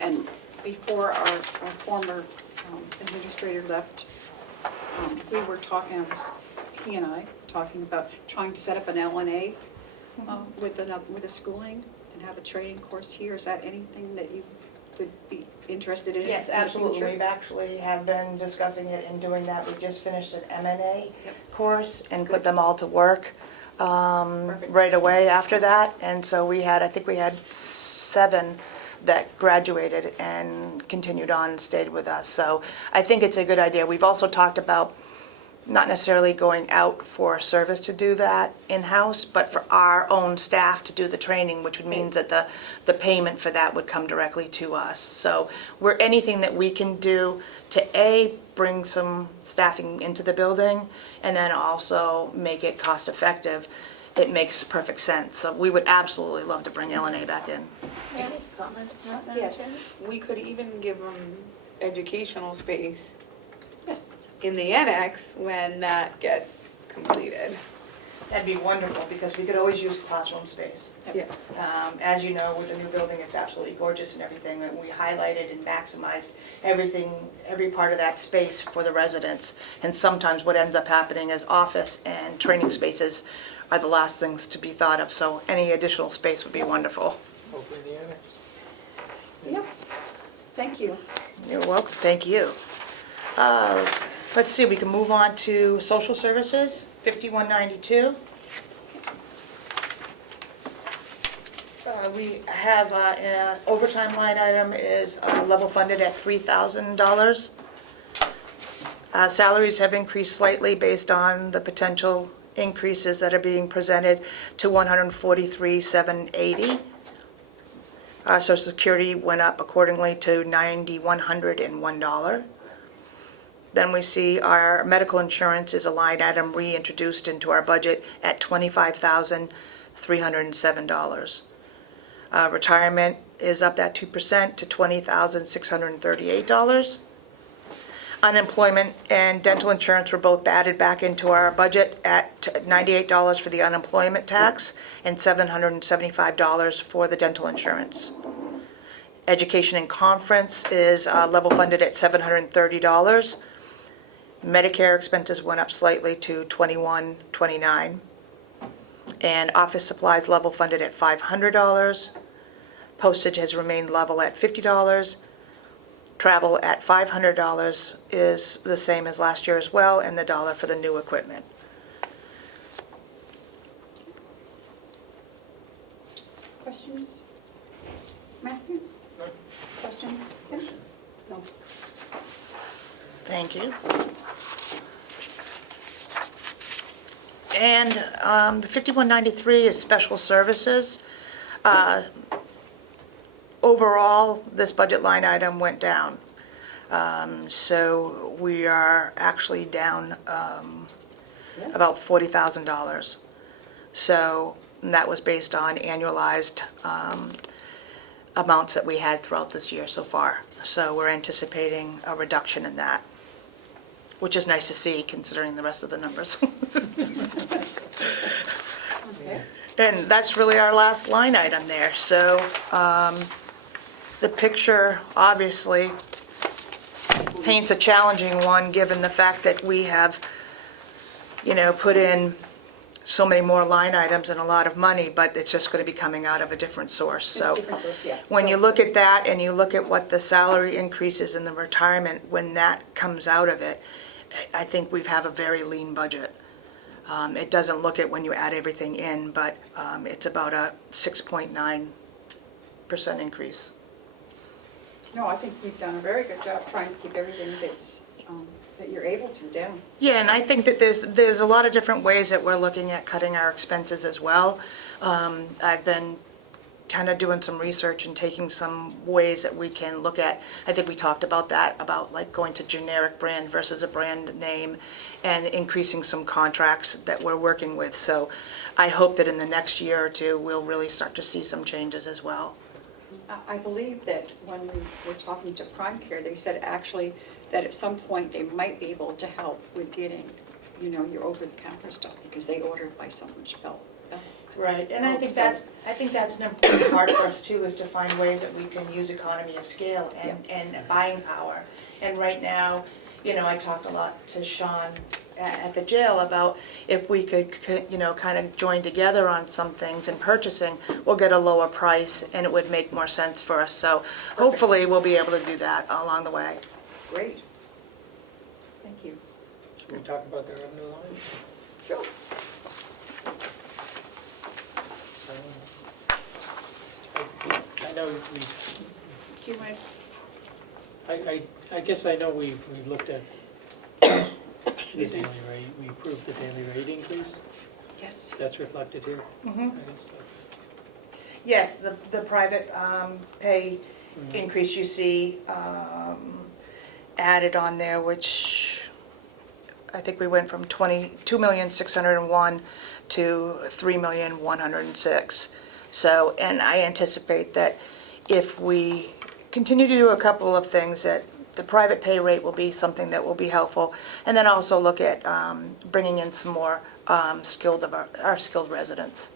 and before our former administrator left, we were talking, he and I, talking about trying to set up an LNA with a schooling and have a training course here. Is that anything that you would be interested in? Yes, in the absolutely. future? We've actually have been discussing it and doing that. We just finished an MNA course and put them all to work right away after that. And so I think we had 7 that graduated and continued on and stayed with us. So I think it's a good idea. We've also talked about not necessarily going out for service to do that in-house, but for our own staff to do the training, which would mean that the payment for that would come directly to us. So anything that we can do to bring some staffing into the building, and then also make it cost-effective, it makes perfect sense. So we would absolutely love to bring LNA back in. Any comment on that, Madam Yes. Chair? We could even give them educational space Yes. in the annex when that gets completed. That'd be wonderful, because we could always use classroom space. Yeah. As you know, with the new building, it's absolutely gorgeous and everything, and we highlighted and maximized everything, every part of that space for the residents. And sometimes what ends up happening is office and training spaces are the last things to be thought of, so any additional space would be wonderful. Hopefully the annex. Yep. Thank you. You're welcome, thank you. Let's see, we can move on to social services, 5192. We have an overtime line item is level funded at $3,000. Salaries have increased slightly based on the potential increases that are being presented to $143,780. Social Security went up accordingly to $9,101. Then we see our medical insurance is a line item reintroduced into our budget at $25,307. Retirement is up that 2% to $20,638. Unemployment and dental insurance were both added back into our budget at $98 for the unemployment tax and $775 for the dental insurance. Education and conference is level funded at $730. Medicare expenses went up slightly to $21.29. And office supplies level funded at $500. Postage has remained level at $50. Travel at $500 is the same as last year as well, and the dollar for the new equipment. Questions? Matthew? Questions? Kim? No. Thank you. And the 5193 is special services. Overall, this budget line item went down. So we are actually down about $40,000. So that was based on annualized amounts that we had throughout this year so far. So we're anticipating a reduction in that, which is nice to see considering the rest of the numbers. Okay. And that's really our last line item there. So the picture obviously paints a challenging one, given the fact that we have, put in so many more line items and a lot of money, but it's just going to be coming out of a different source, so. It's different source, yeah. When you So- look at that and you look at what the salary increases in the retirement, when that comes out of it, I think we have a very lean budget. It doesn't look at when you add everything in, but it's about a 6.9% increase. No, I think we've done a very good job trying to keep everything that you're able to down. Yeah, and I think that there's a lot of different ways that we're looking at cutting our expenses as well. I've been kind of doing some research and taking some ways that we can look at, I think we talked about that, about like going to generic brand versus a brand name and increasing some contracts that we're working with. So I hope that in the next year or two, we'll really start to see some changes as well. I believe that when we were talking to Prime Care, they said actually that at some point they might be able to help with getting, your over-the-counter stuff because they order it by so much bulk. Right, and I think So- that's an important part for us too, is to find ways that we can use economy of scale and buying power. And right now, I talked a lot to Sean at the jail about if we could, kind of join together on some things in purchasing, we'll get a lower price and it would make more sense for us. So hopefully we'll be able to do that along the way. Great. Thank you. Should we talk about the revenue line? Sure. I know we, Do you want I guess I know we looked at the daily rate, we approved the daily rate increase, Yes. that's reflected here. Mhm. I guess. Yes, the private pay increase you see added on there, which I think we went from 2,601,000 to 3,106,000. So, and I anticipate that if we continue to do a couple of things, that the private pay rate will be something that will be helpful. And then also look at bringing in some more our skilled residents.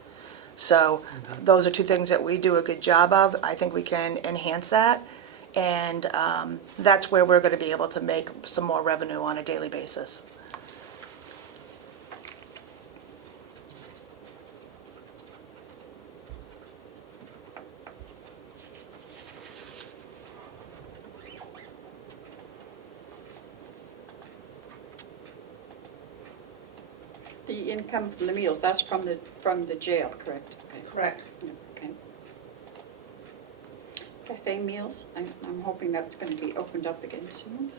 So those are two things that we do a good job of. I think we can enhance that. And that's where we're going to be able to make some more revenue on a daily basis. The income from the meals, that's from the jail, correct? Okay. Correct. Yeah, okay. Cafe meals, I'm hoping that's going to be opened up again soon.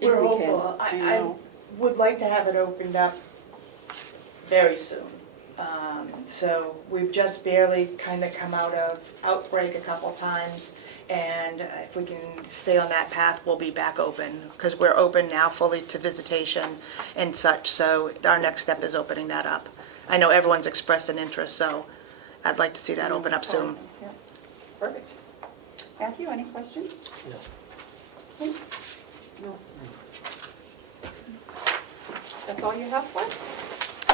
If We're we can. hopeful. I know. would like to have it opened up very soon. So we've just barely kind of come out of outbreak a couple times, and if we can stay on that path, we'll be back open, because we're open now fully to visitation and such, so our next step is opening that up. I know everyone's expressed an interest, so I'd like to see that open up That's fine. soon. Yeah. Perfect. Matthew, any questions? No. Okay. No. That's all you have for us?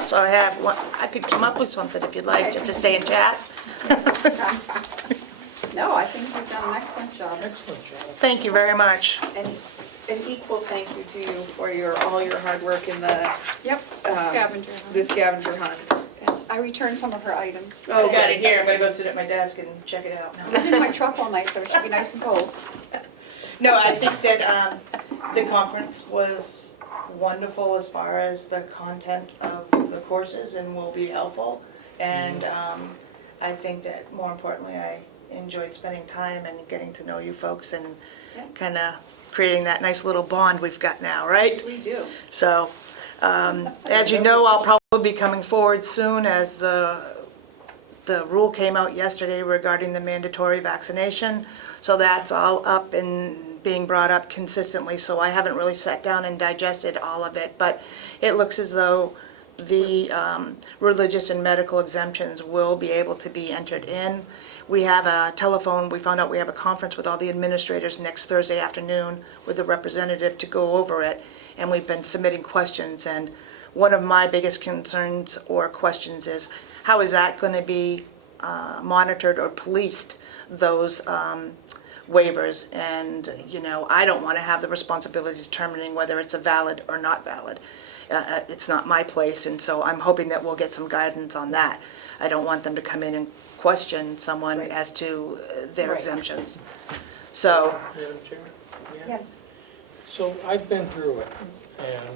So I could come up with something if you'd like, just to stay and chat. No, I think you've done an excellent job. Excellent job. Thank you very much. And an equal thank you to you for all your hard work in the Yep, scavenger hunt. the scavenger hunt. Yes, I returned some of her items. Oh, I got it here, I'm gonna go sit at my desk and check it out. It was in my truck all night, so it should be nice and cold. No, I think that the conference was wonderful as far as the content of the courses and will be helpful. And I think that more importantly, I enjoyed spending time and getting to know you folks and Yeah. kind of creating that nice little bond we've got now, right? Yes, we do. So, as you know, I'll probably be coming forward soon as the rule came out yesterday regarding the mandatory vaccination. So that's all up and being brought up consistently, so I haven't really sat down and digested all of it, but it looks as though the religious and medical exemptions will be able to be entered in. We have a telephone, we found out we have a conference with all the administrators next Thursday afternoon with a representative to go over it, and we've been submitting questions, and one of my biggest concerns or questions is, how is that going to be monitored or policed, those waivers? And, I don't want to have the responsibility of determining whether it's a valid or not valid. It's not my place, and so I'm hoping that we'll get some guidance on that. I don't want them to come in and question someone Right. as to their Right. exemptions. So, Madam Chair? Yeah. Yes. So I've been through it, and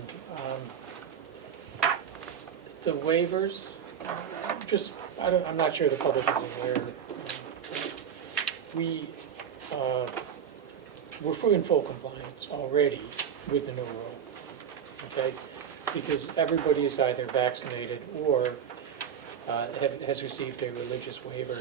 the waivers, I'm not sure the public is aware. We're in full compliance already with the new rule, okay? Because everybody is either vaccinated or has received a religious waiver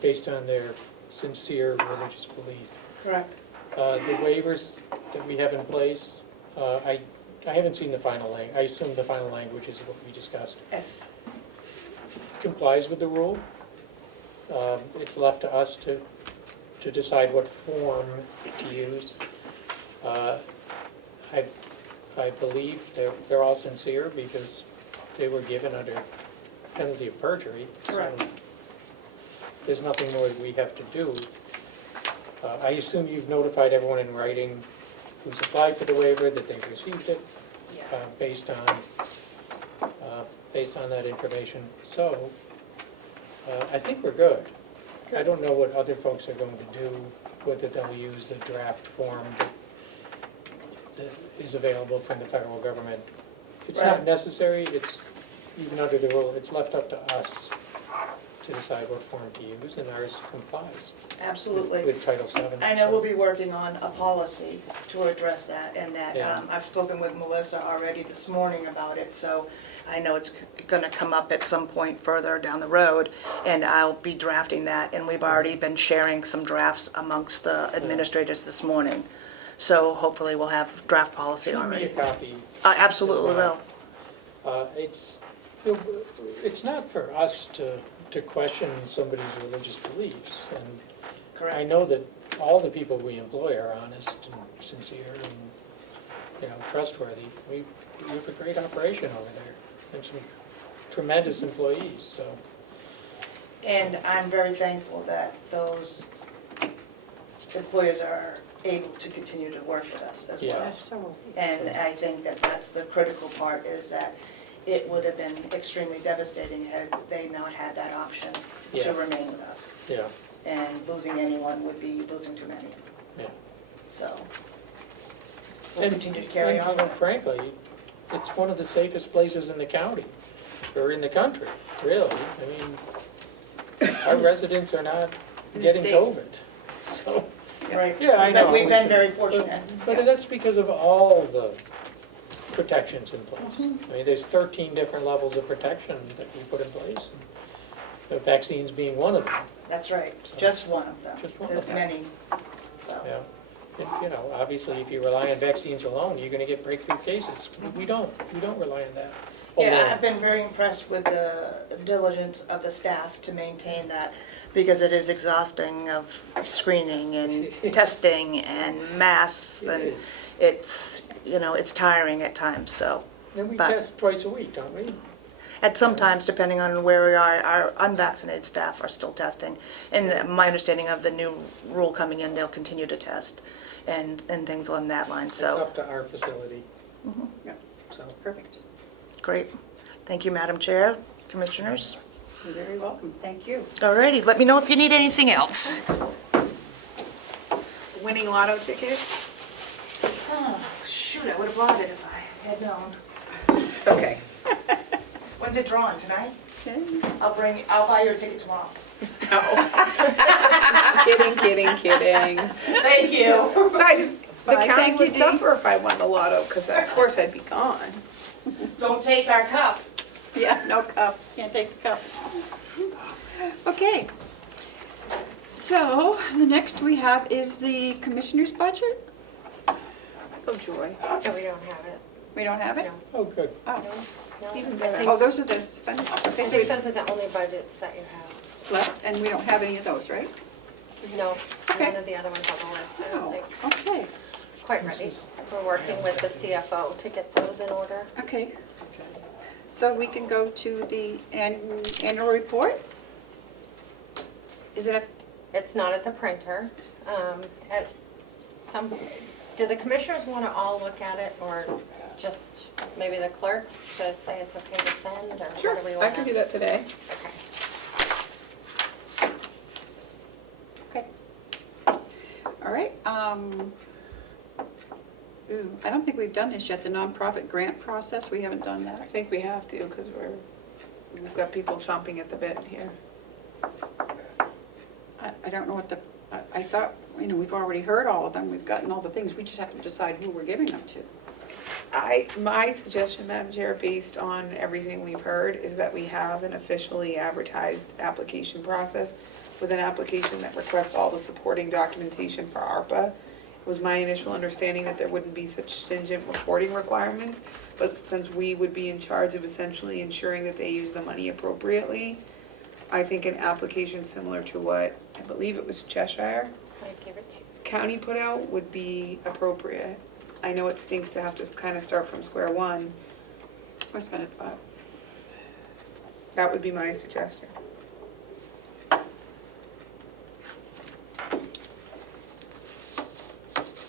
based on their sincere religious belief. correct. The waivers that we have in place, I haven't seen the final language. I assume the final language is what we discussed. Yes. Complies with the rule. It's left to us to decide what form to use. I believe they're all sincere because they were given under penalty of perjury. Correct. So there's nothing more that we have to do. I assume you've notified everyone in writing who's applied for the waiver that they've received it Yes. based on that information. So I think we're good. I don't know what other folks are going to do, whether they'll use the draft form that is available from the federal government. It's not Right. necessary, it's, even under the rule, it's left up to us to decide what form to use, and ours complies Absolutely. with Title VII. I know so- we'll be working on a policy to address that, and that, Yeah. I've spoken with Melissa already this morning about it, so I know it's gonna come up at some point further down the road, and I'll be drafting that, and we've already been sharing some drafts amongst the administrators this morning. So hopefully we'll have draft policy Send me already. a copy. I absolutely as well. will. It's not for us to question somebody's religious beliefs, and I Correct. know that all the people we employ are honest and sincere and, trustworthy. We have a great operation over there, and some tremendous employees, so. And I'm very thankful that those employers are able to continue to work with us as Yeah. well. Absolutely. And I think that that's the critical part, is that it would have been extremely devastating had they not had that option Yeah. to remain with us. Yeah, And losing anyone would be losing too many. yeah. So we'll And- continue to carry and, on with it. Frankly, it's one of the safest places in the county, or in the country, really. I mean, our residents are not In the getting state. COVID, so. Right. Yeah, I know. But we've been very fortunate. But that's because of all the protections in place. I mean, there's 13 different levels of protection that we put in place. The vaccines being one of them, That's right, just one of them. Just one of There's them. many, so. yeah. And, obviously, if you rely on vaccines alone, you're gonna get breakthrough cases. We don't rely on that Yeah, alone. I've been very impressed with the diligence of the staff to maintain that, because it is exhausting of screening and testing and masks, It and is. it's tiring at times, so. And we but- test twice a week, don't we? At some times, depending on where we are, our unvaccinated staff are still testing. And my understanding of the new rule coming in, they'll continue to test and things along that line, It's so, up to our facility. Yeah. So, Perfect. great. Thank you, Madam Chair, Commissioners. You're very welcome. Thank you. All righty, let me know if you need anything else. Winning lotto ticket? Oh, shoot, I would have bought it if I had known. It's okay. When's it drawn, tonight? Okay. I'll buy your ticket tomorrow. Kidding. Thank you. Besides, the Bye. county Thank you, would Dee. suffer if I won the lotto, because of course I'd be gone. Don't take our cup. Yeah, no cup. Can't take the cup. Okay. So, the next we have is the commissioner's budget. Oh, joy. No, we don't have it. We don't have it? No. oh, good. Oh, No, even I better. think- Oh, those are the spending. Okay, I so think we those are the only budgets that you have. left, and we don't have any of those, right? No, Okay. none of the other ones on the list, I don't Oh, think. okay, Quite ready. We're working with the CFO to get those in order. okay. So we can go to the annual report? Is it a, It's not at the printer. At some, do the commissioners want to all look at it, or just maybe the clerk to say it's okay to send, or Sure, how do we I want can do that today. Okay. Okay. All right. I don't think we've done this yet, the nonprofit grant process, we haven't done I that. think we have to, because we've got people chomping at the bit here. I don't know what I thought, we've already heard all of them, we've gotten all the things, we just have to decide who we're giving them to. My suggestion, Madam Chair, based on everything we've heard, is that we have an officially advertised application process with an application that requests all the supporting documentation for ARPA. It was my initial understanding that there wouldn't be such stringent reporting requirements, but since we would be in charge of essentially ensuring that they use the money appropriately, I think an application similar to what, I believe it was Cheshire I give it to you. County put out would be appropriate. I know it stinks to have to kind of start from square one, What's gonna, but that would be my suggestion.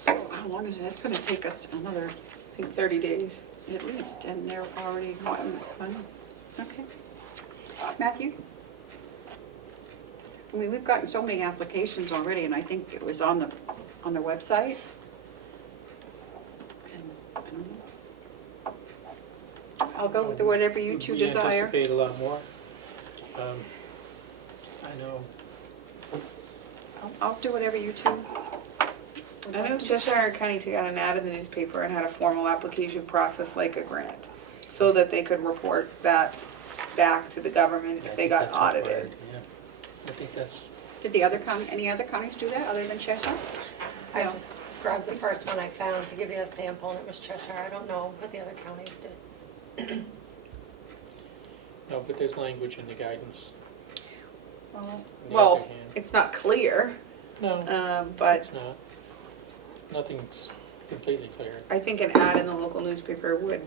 how long is it? It's gonna take us another, I think 30 days. at least, and they're already wanting money. Okay. Matthew? We've gotten so many applications already, and I think it was on the website. And I don't know. I'll go with whatever you two desire. We anticipate a lot more. I know, I'll do whatever you two. would I know like to do. Cheshire County took out an ad in the newspaper and had a formal application process like a grant, so that they could report that back to the government I if they think got that's audited. required, yeah. I think that's, Did any other counties do that other than Cheshire? I No. just grabbed the first one I found to give you a sample, and it was Cheshire. I don't know what the other counties did. no, but there's language in the guidance. Well, on the Well, other hand. it's not clear, No, but it's not. Nothing's completely clear. I think an ad in the local newspaper would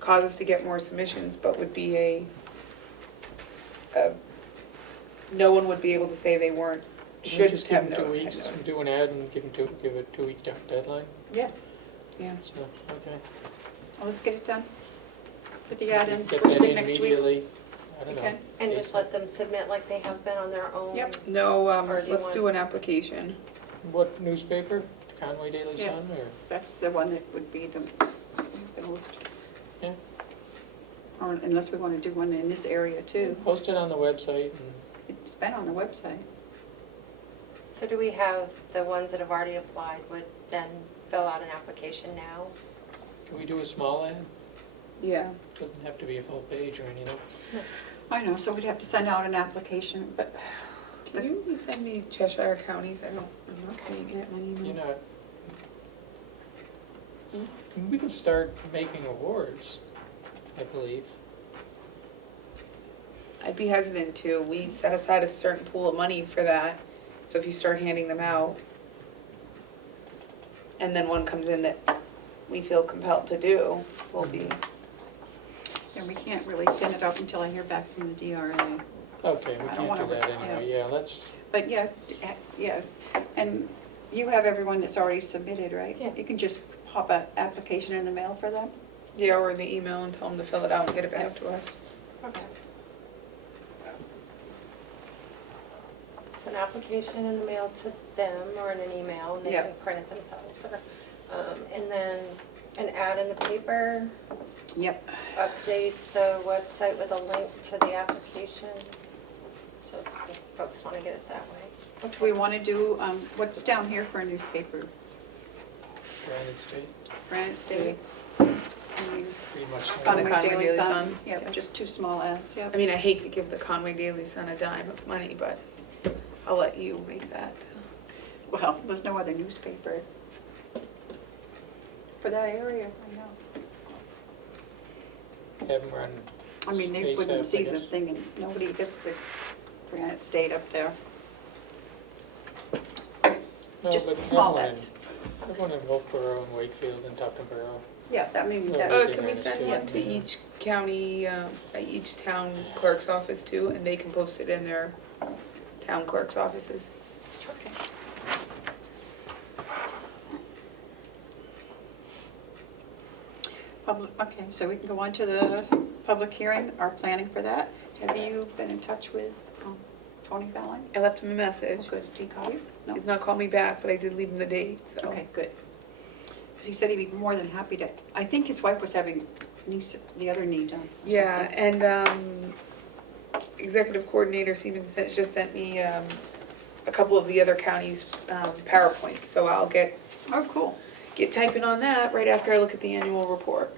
cause us to get more submissions, but would be no one would be able to say they weren't, Can we shouldn't just give have them 2 noticed. weeks, do an ad and give a 2-week deadline? yeah, Yeah. So, okay. well, let's get it done. Put the ad in Get first that thing in next week. immediately. I don't know. Okay. And just let them submit like they have been on their own. Yep. No, Or do you let's want- do an application. What newspaper? Conway Daily Yeah. Sun or? That's the one that would be the most, Yeah. or unless we want to do one in this area too. Post it on the website and It's been on the website. So do we have the ones that have already applied would then fill out an application now? can we do a small ad? Yeah. Doesn't have to be a full page or anything. I know, so we'd have to send out an application, but Can you resend me Cheshire counties? I'm not seeing it in my email. You're not. Hmm? We can start making awards, I believe. I'd be hesitant to. We set aside a certain pool of money for that. So if you start handing them out, and then one comes in that we feel compelled to do, we'll be, we can't really din it up until I hear back from the DRA. Okay, we I don't can't wanna do that re- anyway. Yeah, let's, But yeah, and you have everyone that's already submitted, right? Yeah. You can just pop an application in the mail for them? yeah, or the email and tell them to fill it out and get it back to us. Okay. So an application in the mail to them or in an email, and they Yeah. can print it themselves. And then an ad in the paper, Yep. update the website with a link to the application. So if folks want to get it that way. What do we want to do, what's down here for a newspaper? Granite State, Granite State? pretty much. On the Conway Daily Sun? Yep, Yeah. just 2 small ads, yep. I mean, I hate to give the Conway Daily Sun a dime of money, but I'll let you make that. Well, there's no other newspaper for that area, I know. Have them run. I mean, they Space wouldn't ads, I see the guess. thing, and nobody, this is a Granite State up there. No, Just but small have one in- ads. Have one in Wolfboro and Wakefield and Tuftonboro. Yeah, I mean, Well, that, Oh, Can we send one to each county, each town clerk's office too, and they can post it in their town clerk's offices? Okay, so we can go on to the public hearing, our planning for that. Have you been in touch with Tony Fallon? I left him a message. Good, did he call you? No? He's not called me back, but I did leave him the date, so. Okay, good. Because he said he'd be more than happy to, I think his wife was having the other knee done. or Yeah, something. and Executive Coordinator Siemens just sent me a couple of the other counties' PowerPoints, so I'll get Oh, cool. typing on that right after I look at the annual report.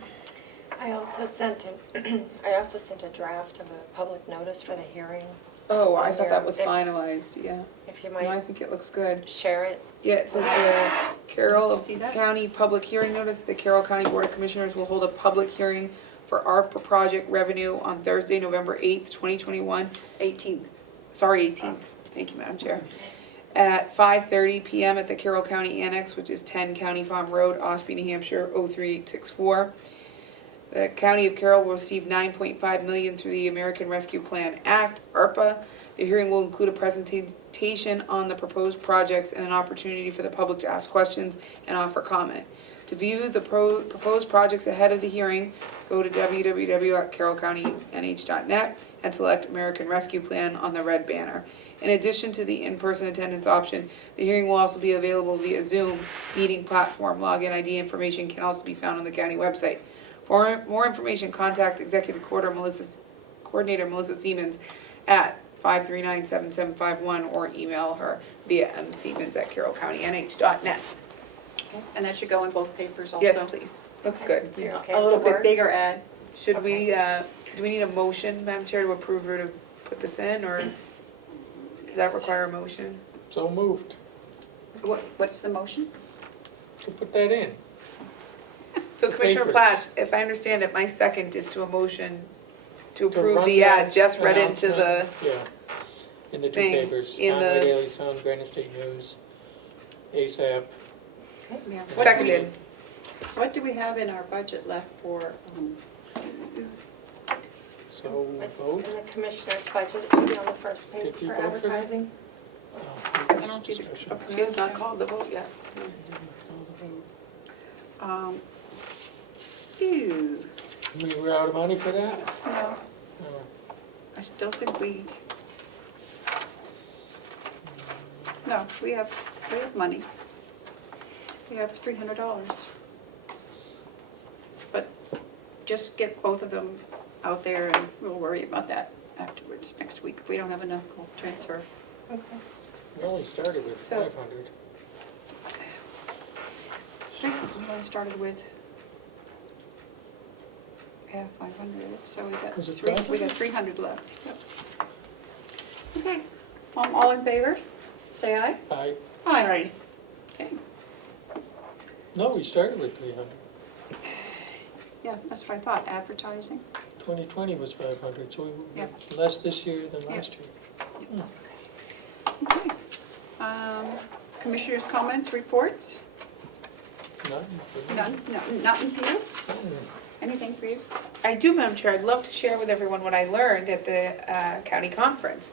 I also sent a draft of a public notice for the hearing, Oh, I thought that was If- finalized, yeah. if you No, I might think it looks good. share it. Yeah, it says the Carroll To see that? County Public Hearing Notice, the Carroll County Board of Commissioners will hold a public hearing for ARPA project revenue on Thursday, November 8th, 2021. 18th. Sorry, 18th. Thank you, Madam Chair. At 5:30 PM at the Carroll County Annex, which is 10 County Farm Road, Ospey, New Hampshire, 03864. The County of Carroll will receive $9.5 million through the American Rescue Plan Act, ARPA. The hearing will include a presentation on the proposed projects and an opportunity for the public to ask questions and offer comment. To view the proposed projects ahead of the hearing, go to www.carrollcountynh.net and select American Rescue Plan on the red banner. In addition to the in-person attendance option, the hearing will also be available via Zoom meeting platform. Login ID information can also be found on the county website. For more information, contact Executive Coordinator Melissa Siemens at 539-7751 or email her via msiemens@carrollcountynh.net. And that should go in both papers also? Yes, please. Looks good. You're okay A with little the bit words? bigger ad. Should we, do we need a motion, Madam Chair, to approve her to put this in, or does that require a motion? So moved What's the motion? to put that in. So Commissioner Papers. Platt, if I understand it, my second is to a motion to To approve run the that ad just read into the, announcement, Yeah, in the two thing, papers, in Conway the- Daily Sun, Granite State News, ASAP. Yeah. seconded. What do we have in our budget left for, So In vote. the commissioner's budget, it should be on the first page Did you for vote for that? advertising. I don't see the- Discussion. okay. She has not called the vote yet. ew, We were out of money for that? no, No. I still think no, we have money. We have $300. But just get both of them out there and we'll worry about that afterwards, next week. If we don't have enough, we'll transfer. Okay. We only started with So- 500. I think we only started with, 500, so we got Was it 300 left. Yep. Okay, all in favor, say aye. Aye. Aye. Okay, No, we started with 300. yeah, that's what I thought, advertising. 2020 was 500, so we Yeah. were less this year than Yeah. last year. Okay. Commissioners' comments, reports? Nothing for me. None, nothing for you? Mm. Anything for you? I do, Madam Chair, I'd love to share with everyone what I learned at the county conference.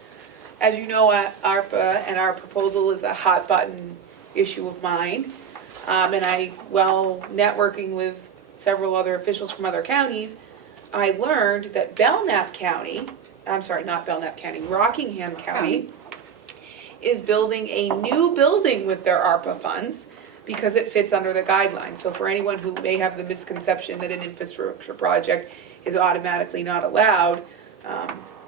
As you know, ARPA and our proposal is a hot button issue of mine. And while networking with several other officials from other counties, I learned that Rockingham County is building a new building with their ARPA funds because it fits under the guidelines. So for anyone who may have the misconception that an infrastructure project is automatically not allowed,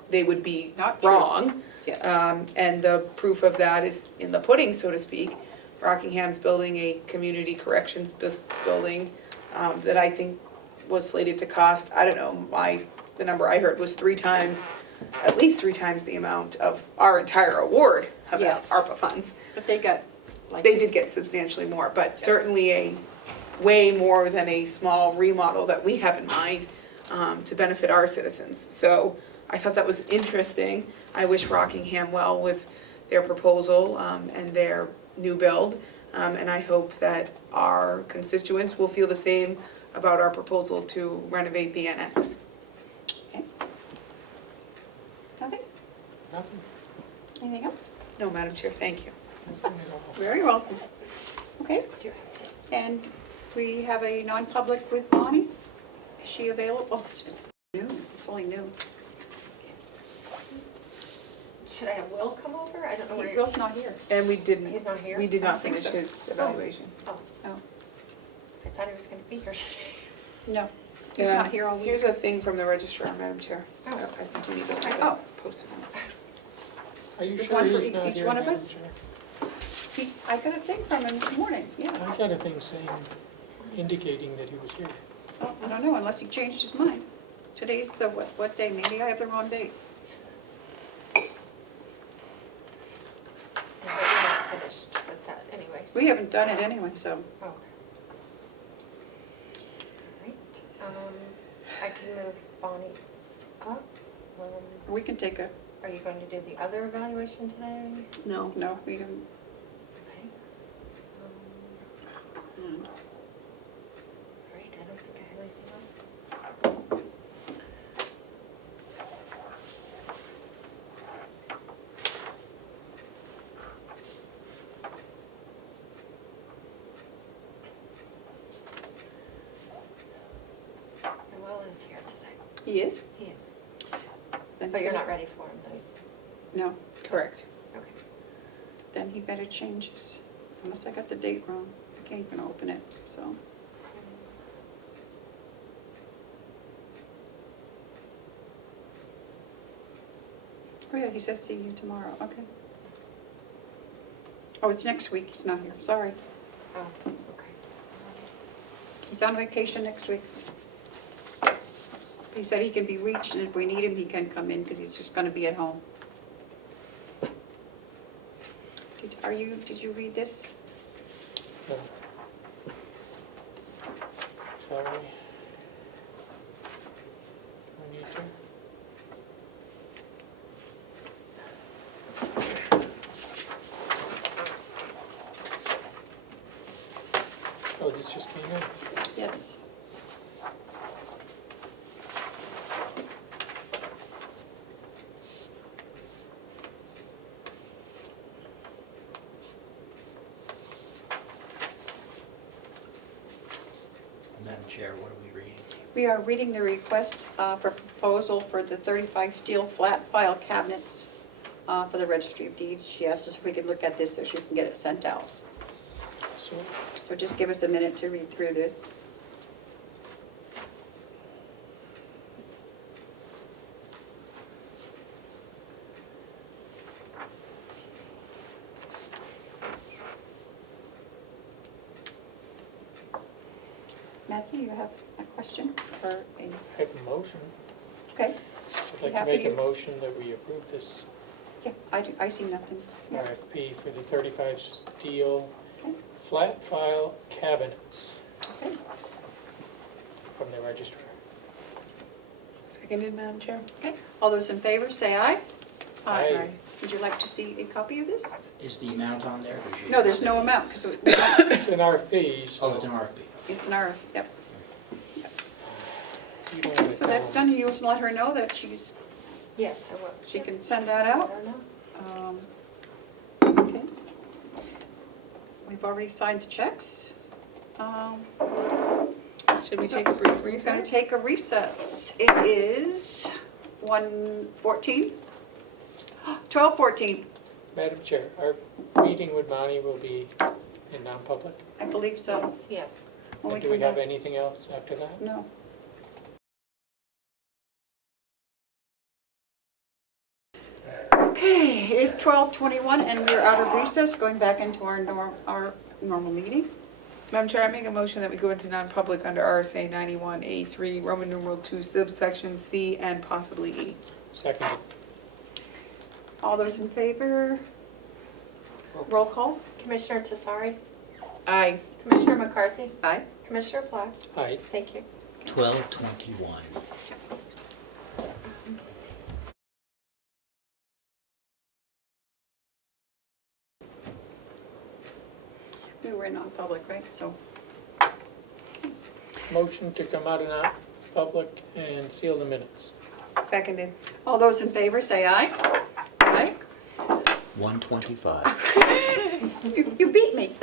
they would be Not true. wrong. Yes. And the proof of that is in the pudding, so to speak. Rockingham's building a community corrections building that I think was slated to cost, I don't know, the number I heard was at least three times the amount of our entire award of Yes. ARPA funds. But they got, like. They did get substantially more, but certainly way more than a small remodel that we have in mind to benefit our citizens. So I thought that was interesting. I wish Rockingham well with their proposal and their new build. And I hope that our constituents will feel the same about our proposal to renovate the annex. Okay. Nothing? Nothing. Anything else? No, Madam Chair, thank you. Nothing at all. Very welcome. Okay, Do you have this? and we have a non-public with Bonnie. Is she available? Oh, it's noon, it's only noon. Should I have Will come over? I don't know where you're. Will's not here. And we didn't. He's not here? We did I don't not think finish so. his evaluation. Oh, Oh, I thought he was gonna be here today. no, he's Yeah. not here all week. Here's a thing from the registrar, Madam Chair. Oh. I think you need to Oh. have that posted. Are you Is it sure one for he's not each here, one of Madam us? Chair? I got a thing from him this morning, I yes. got a thing saying, indicating that he was here. Oh, I don't know, unless he changed his mind. Today's the, what day? Maybe I have the wrong date. But we're not finished with that anyways. We haven't done it anyway, so. Oh. All right. I can move Bonnie up. We can take a, Are you going to do the other evaluation today? no, we don't. Okay. mm. All right, I don't think I have anything else. And Will is here today. He is? He is. Then But he you're better- not ready for him, though, you said. No, Correct. Okay. then he better change his, unless I got the date wrong. I can't even open it, so. Oh yeah, he says see you tomorrow, okay. Oh, it's next week, he's not here, sorry. Oh, okay. He's on vacation next week. He said he can be reached, and if we need him, he can come in, because he's just gonna be at home. Did you read this? No. Sorry. I need to. Oh, this just came in. Yes. Madam Chair, what are we reading? We are reading the request for proposal for the 35 steel flat file cabinets for the Registry of Deeds. She asked us if we could look at this so she can get it sent out. So, So just give us a minute to read through this. Matthew, you have a question or a, I have a motion. okay, I'd like to Happy make a to- motion that we approve this yeah, I see nothing. Yeah. RFP for the 35 steel Okay. flat file cabinets Okay. from the registrar. Seconded, Madam Chair. Okay, all those in favor, say aye. Aye. Would you like to see a copy of this? Is the amount on there? or should- No, there's no amount, because It's an RFP, so. Oh, it's an RFP. it's an RF, yep. you don't wanna So that's tell done, you just let her know that Yes, I will. she can send that I out. don't know. Okay. We've already signed the checks. Should we So- take a brief We're gonna recess? take a recess. It is 1:14? 12:14, Madam Chair, our meeting with Bonnie will be in non-public. I believe so. Yes, yes. When And do we come have back. anything else after that? No. Okay, it is 12:21 and we're out of recess, going back into our normal meeting. Madam Chair, I make a motion that we go into non-public under RSA 91A3, Roman numeral 2, subsection C, and possibly E. Seconded. All those in favor? Roll call? Commissioner Tesari, Aye. Commissioner McCarthy, Aye. Commissioner Platt, Aye. thank you. 12:21. We were in non-public, right? So, Motion to come out of non-public and seal the minutes. Seconded. all those in favor, say aye. Aye. 1:25. You beat me.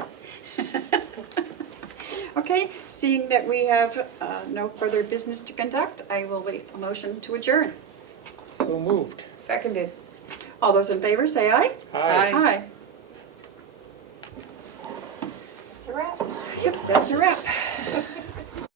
Okay, seeing that we have no further business to conduct, I will wait a motion to adjourn. So moved. Seconded. All those in favor, say aye. Aye. Aye. That's a wrap. Yep, that's a wrap.